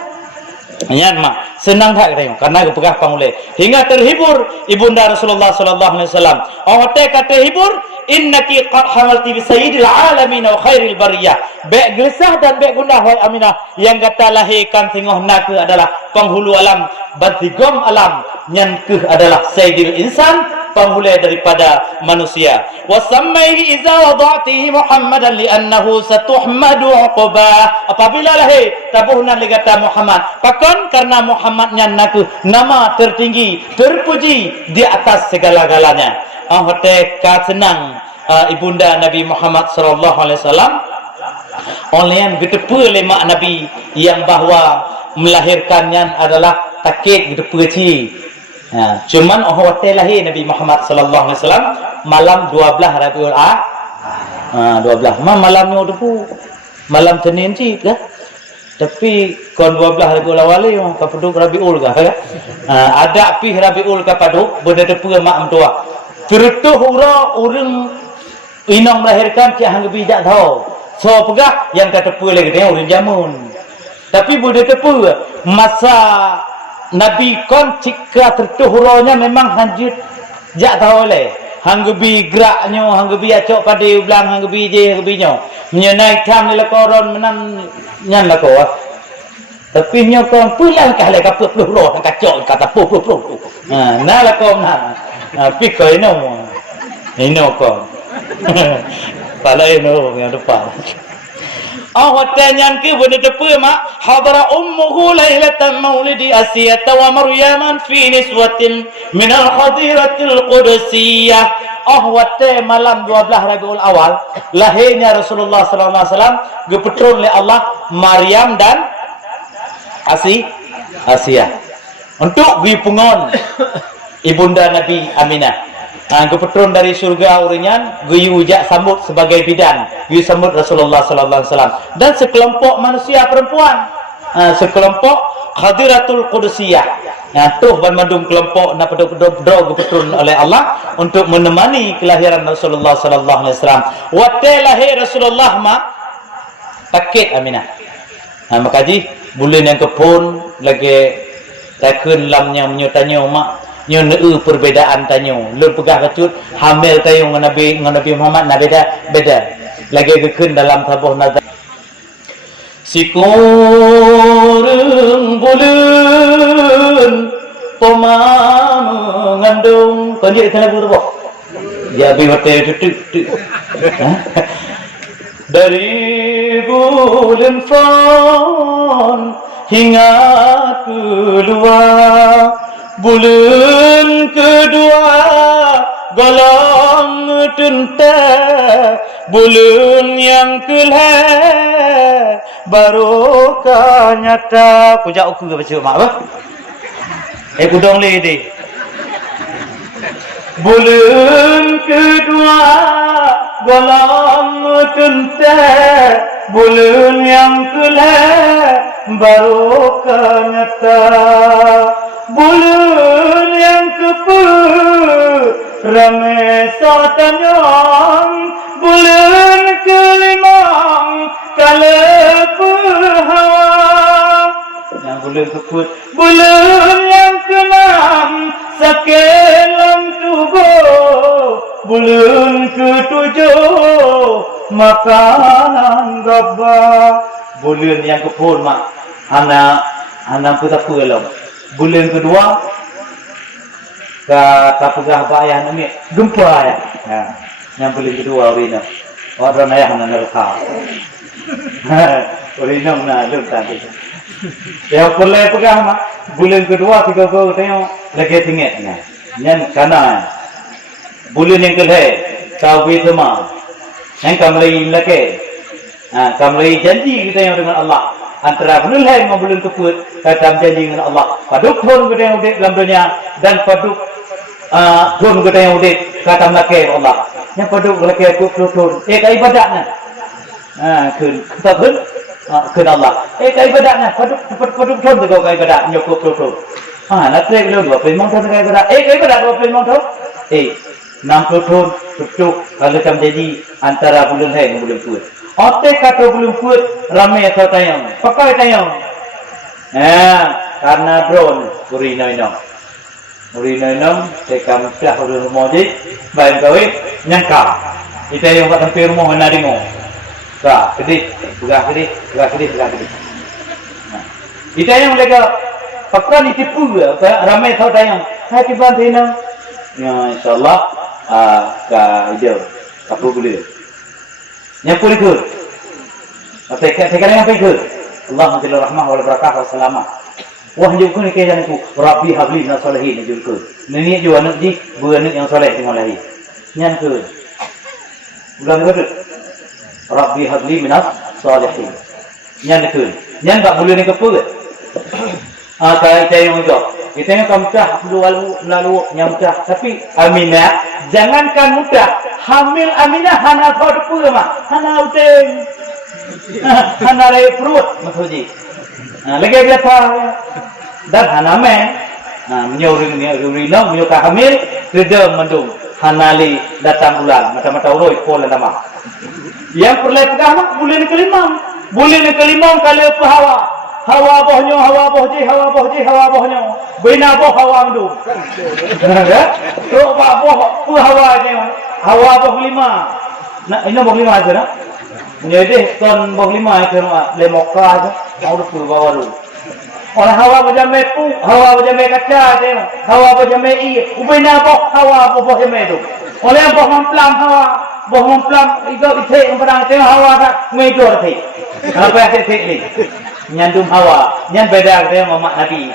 Yan mak, senang tak kita karena kepegah pangulai. Hingga terhibur ibunda Rasulullah sallallahu alaihi wasallam. Allah kata hibur, innaki qad hamalti bi sayyidil alamin wa khairil bariyah. Baik gelisah dan baik gundah wahai Aminah yang kata lahirkan tengah nak adalah penghulu alam, bantigom alam, yang ke adalah sayyidil insan, penghulu daripada manusia. Wa sammaihi idza wada'tihi Muhammadan li'annahu satuhmadu 'uqbah. Apabila lahir tabuhna li kata Muhammad, pakon karena Muhammadnya nak nama tertinggi, terpuji di atas segala-galanya. Hote ka senang ibunda Nabi Muhammad sallallahu alaihi wasallam oleh yang getepe lemak Nabi yang bahawa melahirkannya adalah takik getepe ci. Cuman hote lahir Nabi Muhammad sallallahu alaihi wasallam malam 12 Rabiul Awal. 12 malamnya tu malam Senin ci kan. Tapi kon 12 Rabiul Awal ni kapaduk Rabiul kan. Ada pi Rabiul kapaduk berdetepe mak mentua. Terutuh orang inang melahirkan cik hang bijak tahu. So pegah yang kata pu lagi dia orang jamun. Tapi boleh tepu masa Nabi kon cika terutuh orangnya memang hanjut jak tahu le. Hang gebi geraknya, hang gebi acok pada ulang, hang gebi je gebinyo. Menyenai tham le koron menang nyan la ko. Tapi nyo kon pulang kah le kaput puluh roh kacok kata puluh. Nah la ko nah. Pi ko ino ko. Pala ino yang depan. Awatan ke benda depan mak hadara ummuhu lailatan maulidi Asiyah wa Maryaman fi niswatin min al-hadiratil qudsiyah. Awatan malam 12 Rabiul Awal lahirnya Rasulullah sallallahu alaihi wasallam gepetrun oleh Allah Maryam dan Asiyah untuk bipungon ibunda Nabi Aminah. Kepetron dari surga uringan guyu jak sambut sebagai bidan, guyu sambut Rasulullah sallallahu alaihi wasallam dan sekelompok manusia perempuan, sekelompok hadiratul qudsiyah. tuh bermadum kelompok nak pedok betul oleh Allah untuk menemani kelahiran Rasulullah sallallahu alaihi wasallam. Waktu lahir Rasulullah pakit Aminah. Makaji bulan yang kepun lagi takun lamnya menyutanya mak nyo perbedaan tanyo. Lu pegah kecut hamil tayo dengan Nabi Muhammad na beda. Lagi gekun dalam tabuh nazar. Sikurung bulan poma mengandung konjek kana lagu tu boh. Ya bi hotel tu. Dari bulan Fon hingga keluar bulan kedua golong tunta bulan yang kelih barokah nyata kujak aku ke baca mak apa kudong le di bulan kedua golong tunta bulan yang kelih barokah nyata bulan yang ramai satanyang bulan kelima hawa yang bulan keput bulan yang keenam sakelam tubuh bulan ketujuh makanan gabah bulan yang keput mak anak pun tak bulan kedua kata pegah bayar ni gempa ya. Yang bulan kedua orina. Orang ayah nak neraka. Orina nak lutang. Yang boleh pegah mak bulan kedua tiga kau tengok lagi tingginya. Yang kana bulan yang kelih kau sama. Yang kamrai lagi. Kamrai janji kita yang dengan Allah. Antara bulan lain dengan bulan keput kata janji dengan Allah. Paduk pun kita yang udik dalam dunia dan paduk pun kita yang udik kata melaki Allah. Yang paduk melaki pun ibadatnya. Kita pun kena Allah. Ibadatnya paduk pun juga ibadat nyokok pun. Nanti kita dua pelimong tu ibadat. Ibadat dua pelimong tu. 60 tahun tutup kalau kamu jadi antara bulan lain dengan bulan keput. Otek kata belum kuat ramai atau tayang. Pakai tayang. Karena drone urina tekam dah rumah je baik gawe nyangka. Kita yang buat sampai rumah menarimo. Kedit. Kita yang mereka pakai ditipu ramai atau tayang. Hai tiba tina. Ya insyaallah dia apa boleh. Yang pun ikut. Sekarang apa ikut? Allah maghfir rahmah wal barakah wa salamah. Wah jukun ke jalan ku. Rabbi habli min salihin jukun. Ini juga anak di bukan yang soleh tengok lagi. Yang ke. Bukan betul. Rabbi habli min salihin. Yang ke. Yang tak boleh ni kepa ke? Kalau saya yang itu. Kita yang mudah lalu yang mudah. Tapi Aminah jangankan mudah. Hamil Aminah hana kau depu mak. Hana uteng. Hana raya perut maksudnya. Lagi berapa? Dan hana men. Menyuruh menyuka hamil kerja mendung. Hana li datang bulan mata-mata uroi pola nama. Yang perlu pegang bulan kelima. Bulan kelima kalau hawa. Hawa bohnya, hawa bohnya. Bina boh hawa mendung. Teruk boh hawa je. Hawa boh lima. Nak ini boh lima aja nak. Jadi kon boh lima itu lemoka aja. Mau dulu bawa dulu. Orang hawa macam mepu, hawa macam kaca je. Hawa macam i. Bina boh hawa boh itu. Oleh boh memplam hawa. Boh memplam itu yang perang tengah hawa tak ngejor sih. Apa yang saya ni? Nyandum hawa, nyan beda dengan Muhammad Nabi.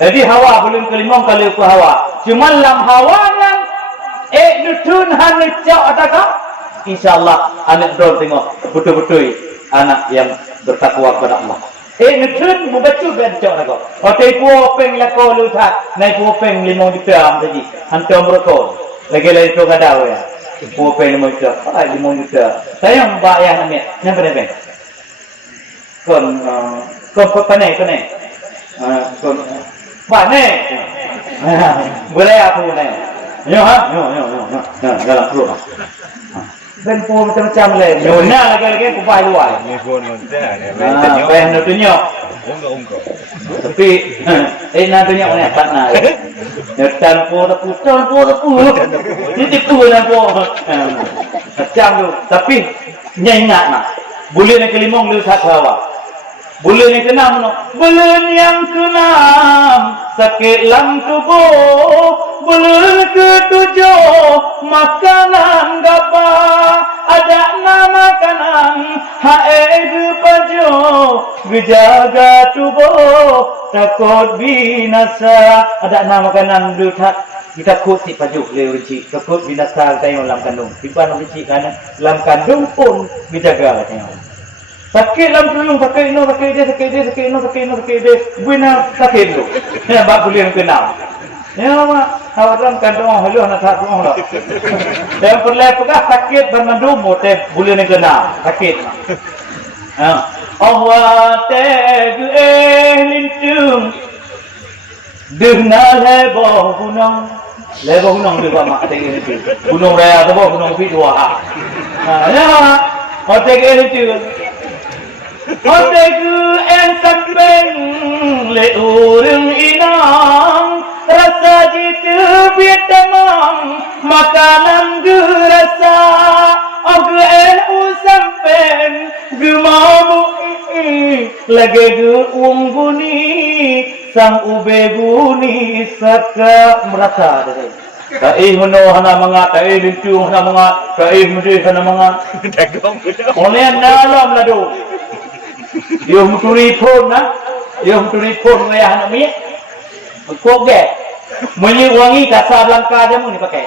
Jadi hawa belum kelima kali ku hawa. Cuma lam hawa yang nutun hanik cak ataka. Insyaallah anak dor tengok betul-betul anak yang bertakwa kepada Allah. Nutun membaca ben cak ataka. Hotel puo peng lako lutat, naik puo peng 5 juta tadi. Hantar mereka. Lagi tu kadau ya. Puo peng 5 juta, 5 juta. Sayang bayar namanya, yang benar-benar. Kon panai kon Bane. Boleh aku ni. Yo ha, yo. Dalam perut. Ben pun macam-macam le. Yo na lagi kupai luar. Ni pun macam ni. Ben nak tunjuk. Ungkap. Tapi nak tunjuk ni pat na. Netan po tepu. Ni tipu lampu. Macam tu. Tapi ingat nak. Bulan yang kelima lu tak bawa. Bulan yang keenam no. Bulan yang keenam sakit lam tubuh. Bulan ketujuh makanan gapa. Ada nama makanan hae baju gejaga tubuh takut binasa. Ada nama makanan lu tak kita kutip baju le uji takut binasa tayo lam kandung. Tiba nak uji kan lam kandung pun dijaga tayo. Sakit lam tulung sakit dia. Buina sakit tu. Ya bab boleh kenal. Ya mak, awak dalam kandung halu nak tak rumah lah. Yang perlu pegah sakit bermandum motif boleh kenal. Sakit. Allah tegu lintung. Dengar lebo gunung juga mak ada ini. Gunung raya tu gunung pi dua. Ya, hotel itu. Hotelku en samping le urung inang rasa jitu bitamang makanan gerasa aku en usamping gemamu lagi ge ungguni sang ube guni saka merasa deh. Taih meno hana mangat, taih lintung hana mangat, taih mudi hana mangat. Oleh dalam ladu. Dia muturi pun na, dia muturi pun ayah anak mi. Kok ge, wangi kasar langka jamu ni pakai.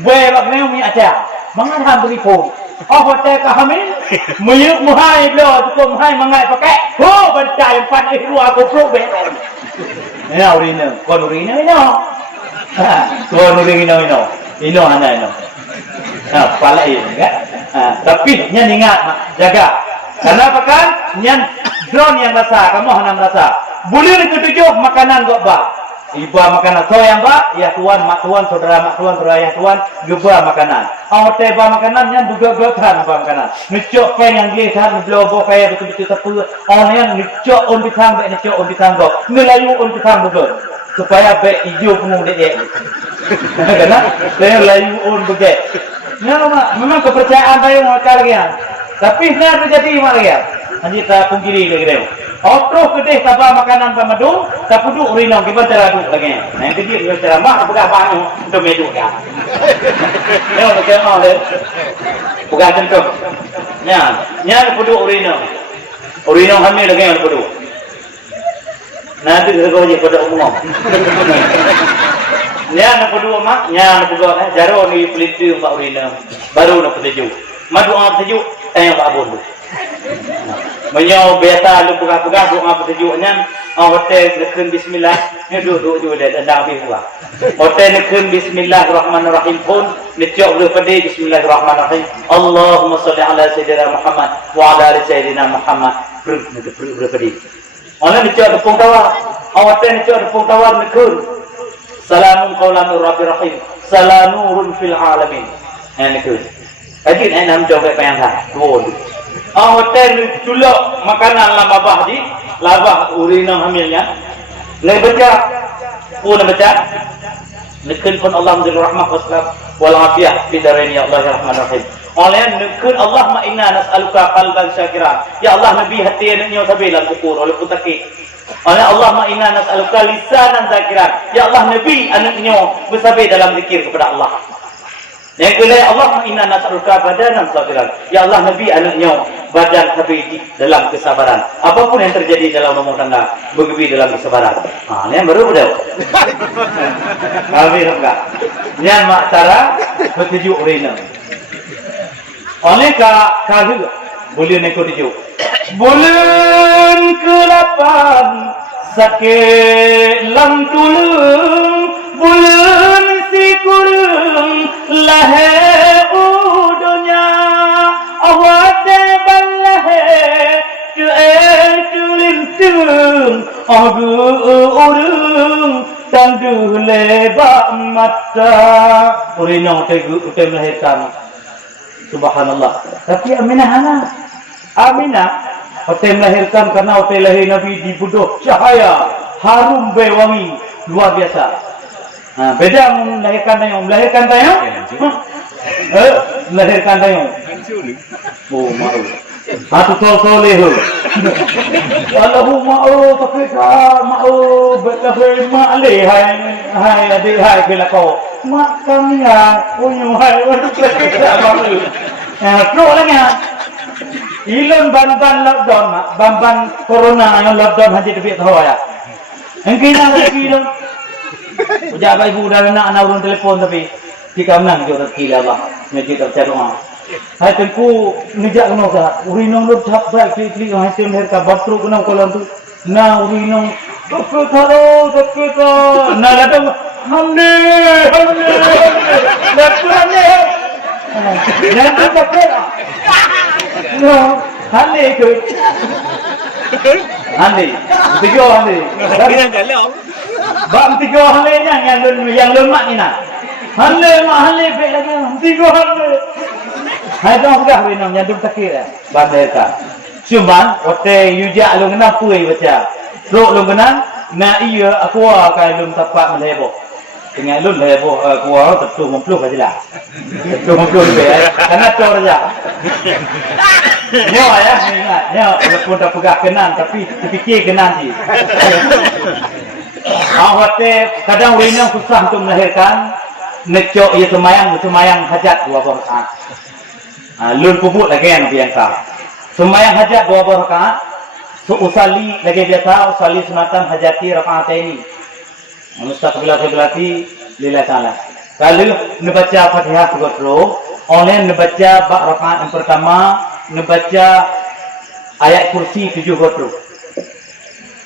Boleh bak meu mi aja. Mangat ham beri pun. Hotel kami, menyuk muhai belo, cukup muhai mangat pakai. Bencai empat luar goblok be. Ina urina, kon urina ino. Kon urina ino. Ino hana ino. Pala ini kan. Tapi nyan ingat jaga. Kenapa kan? Nyan drone yang rasa, kamu hana merasa. Bulan ketujuh makanan gak ba. Iba makanan so yang ba, ya tuan, mak tuan, saudara mak tuan, saudara yang tuan, geba makanan. Awak teba makanan nyan juga kan ba makanan. Ngecok pen yang dia kan blobo kaya betul-betul tepu. Orang ngecok on bitang, ngecok on bitang go. Ngelayu on bitang betul. Supaya be hijau penuh dek. Kenapa? Saya layu on beget. Memang kepercayaan tayo ngakal lagi. Tapi benar terjadi mak lagi. Hanya tak pungkiri lagi dia. Otro kedih tabah makanan pemadu, tak puduk urinong kita teradu lagi. Yang kedua kita ceramah bukan banyu untuk meduk ya. Ya macam mana le? Bukan tentu. Nya puduk urinong. Urinong hamil lagi yang puduk. Nanti kita je pada umum. Nya puduk mak, nya puduk jaro ni peliti mak urinong. Baru nak petuju. Madu ang petuju, tayang abon. Menyau biasa lu pegang-pegang doa bertujuknya hotel nekun bismillah ni duduk dia dah habis pula. Hotel nekun bismillahirrahmanirrahim pun necok boleh pada bismillahirrahmanirrahim. Allahumma salli ala sayyidina Muhammad wa ala ali sayyidina Muhammad. Berpada. Orang necok tepung tawar. Hotel necok tepung tawar nekun. Salamun qaulan min rabbir rahim. Salanurun fil alamin. Nekun. Ajin enam coba payang dah. Dua. Hotel culok makanan labah di labah urinang hamilnya. Lai baca pun baca. Nekun pun Allah menjadi rahmah wassalam wal afiyah fi darain ya Allah ya rahman rahim. Oleh nekun Allah ma inna nas'aluka qalban syakira. Ya Allah nabi hati anaknya sabilan syukur oleh putaki. Oleh Allah ma inna nas'aluka lisanan zakiran. Ya Allah nabi anaknya bersabar dalam zikir kepada Allah. Yang kedua Allah inna nas'aluka badanan sabiran. Ya Allah nabi anaknya badan habis dalam kesabaran. Apapun yang terjadi dalam rumah tangga bergebi dalam kesabaran. Ini yang baru dah. Habis enggak? Yang mak cara bertujuk urina. Oleh ka juga boleh nak tujuk. Bulan ke-8 sakit lam tulung bulan si kurung lahir udunya awak teban lahir tu tulintu orang tangguh lebak mata. Urinong tegu melahirkan. Subhanallah. Tapi Aminah hotel melahirkan karena hotel lahir Nabi dibuduh cahaya harum wangi luar biasa. Beda melahirkan tayang. Melahirkan tayang. Oh malu. Satu soleh. Allahumma tapi mak le hai adik hai bila kau mak kami unyu hai untuk kita malu. Terus lagi. Ilon ban lockdown ban corona yang lockdown haji tepi tahu ya. Engkina lagi dong. Ujar ibu dan anak urun telefon tapi jika menang juga terkila Allah. Ngaji tercari doa. Hai tenku nijak kena sah. Urinong lu cap baik klik hai tem herka batru kena kolam tu. Na urinong dokter. Na datang hamne. Dokternya. Jangan dokter. No, hande ke. Tiga hande. Kena dalam. Bang tiga hande yang lemak ni nak. Hande pe lagi. Tiga hande. Hai dong sudah minum nyandung takir. Bandai ka. Cuman ote yuja lu kena puai baca. Rok lu kena na iya aku kai lu tapak melebo. Dengan lu lebo aku tentu mempluh sajalah. Tentu mempluh be. Karena cor saja. Nyo ya, ingat. Nyo walaupun tak pegang kenan tapi fikir kenan je. Awate kadang winang susah untuk melahirkan. Necok ia semayang hajat 2 rakaat. Lun pupuk lagi yang biasa. Semayang hajat 2 rakaat. Usali lagi biasa, usali sunatan hajati rakaat ini. Mustaqbilati lillahi ta'ala. Kalau membaca Fatihah terus, oleh membaca bab rakaat yang pertama, membaca ayat kursi 7 terus.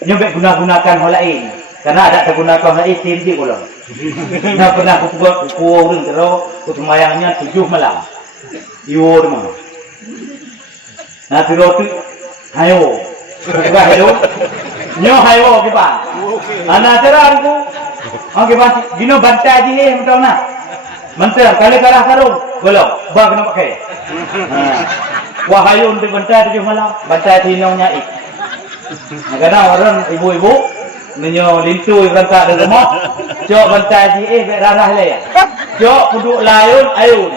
Nyobek gunakan hal lain. Karena ada tergunakan hal lain tinggi pula. Nah pernah aku buat orang terus, semayangnya 7 malam. Yo demang. Nah terus tu, hayo. Kita hayo. Nyo hayo kita. Anak cerah aku. Okey bang, gino bantai je mentau nak. Mentau kalau kalah karung, belum. Ba kena pakai. Wahai untuk bantai 7 malam, bantai tinaunya ik. Kadang orang ibu-ibu menyo lintu berangkat dari rumah. Jok bantai je berarah le. Jok puduk layun ayun.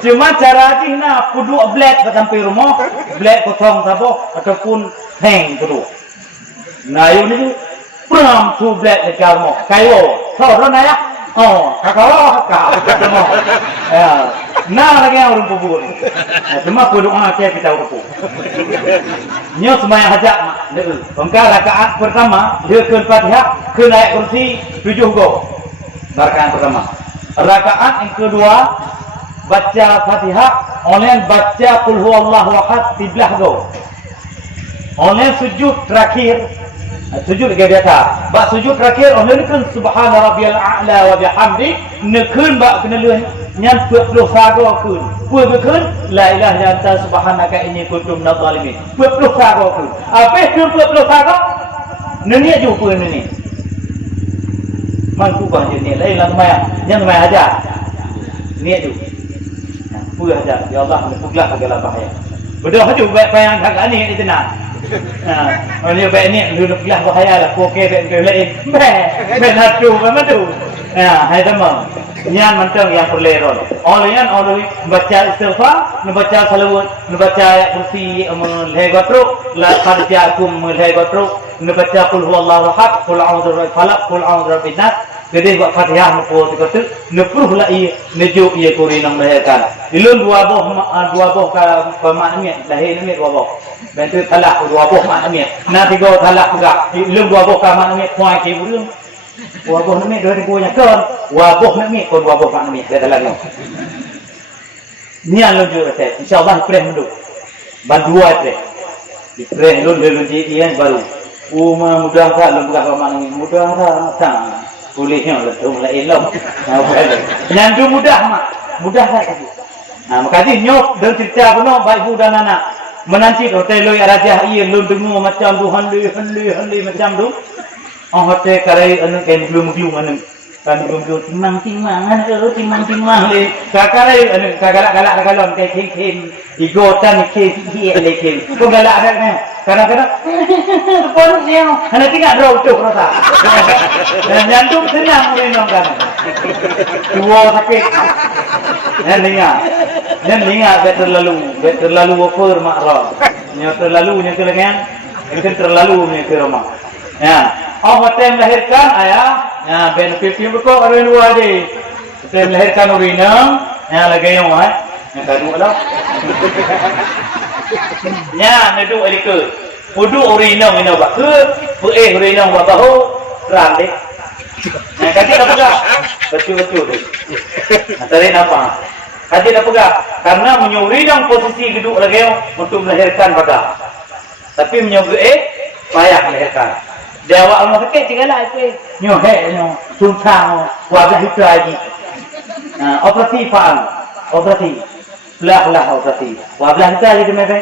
Cuma cara Cina puduk black sampai rumah, black kosong sabo ataupun hang puduk. Nah ayun itu pram tu black dekat rumah. Kayo, tahu nak ya? Oh, kakak. Nah lagi orang puduk. Cuma puduk kita urut. Nyo semayang hajat mak. Bangka rakaat pertama dia ke Fatihah, ke naik kursi 7 go. Rakaat pertama. Rakaat yang kedua baca Fatihah, oleh baca Qul huwallahu ahad 13 go. Oleh sujud terakhir, sujud lagi biasa. Bak sujud terakhir oleh nekun subhana rabbiyal a'la wa bihamdi, nekun bak kena leuh nyan 40 sago kun. Puai bekun la ilaha illa anta subhanaka inni kuntu minadh dhalimin. 40 sago kun. Apa tu 40 sago? Neni aju puai neni. Mangku bah je ni lain lah semayang. Yang semayang aja. Ni aju. Puai aja. Ya Allah, puglah segala bahaya. Betul haju baik payang agak ni di tenang. Orang baik ni dulu puglah bahaya lah. Okey baik ke lain. Baik hatu memang tu. Hai teman. Nyan mantang yang perleron. Olayan oleh baca istighfar, membaca salawat, membaca ayat kursi melhegatru, la qad ja'akum melhegatru, membaca qul huwallahu ahad, qul a'udzu birabbil falaq, qul a'udzu birabbin nas. Jadi buat Fatihah nopo tikatu, nepruh lai neju ia kuri nang melahirkan. Ilun dua boh ka pemahamnya, lahir ni dua boh. Bentuk talak dua boh mahamnya. Na tiga talak juga. Ilun dua boh ka mahamnya puai ke burung. Wabuh nami dua ribu nya kan, wabuh nami kon wabuh nami dia dalam. Ni anu juga saya, insyaallah preh mendu. Bandua preh. Di preh lun dia baru. Mudah tak lembah mana ni mudah tak. Bolehnya tu mulai elok. Yang tu mudah mak. Mudah tak tadi. Makasih nyok dan cerita penuh baik ibu dan anak. menanti hotel loy raja iya lu dengu macam tu handi macam tu. Hotel karai anu kain belum anu kan belum timang anu timang le kakarai anu kagalak galon kayak king igotan king le kok galak ada kadang-kadang pun yang ana tinggal draw tu rasa dan jantung senang minum kan dua sakit dan linga terlalu over makro terlalu rumah ya hotel melahirkan ayah ya benefit yang berkok ada dua je hotel melahirkan urinang ya lagi yang yang kedua lah ya nedu elike udu urinang ini apa ke urinang apa tahu rande nah kaki apa enggak betul deh antara apa kaki apa enggak karena menyurinang posisi duduk lagi untuk melahirkan pada tapi menyuruh payah melahirkan dia awak rumah sakit tinggal lah itu nyohek sunsang wajah itu lagi operasi belah operasi wajah itu lagi tu mereka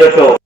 doktor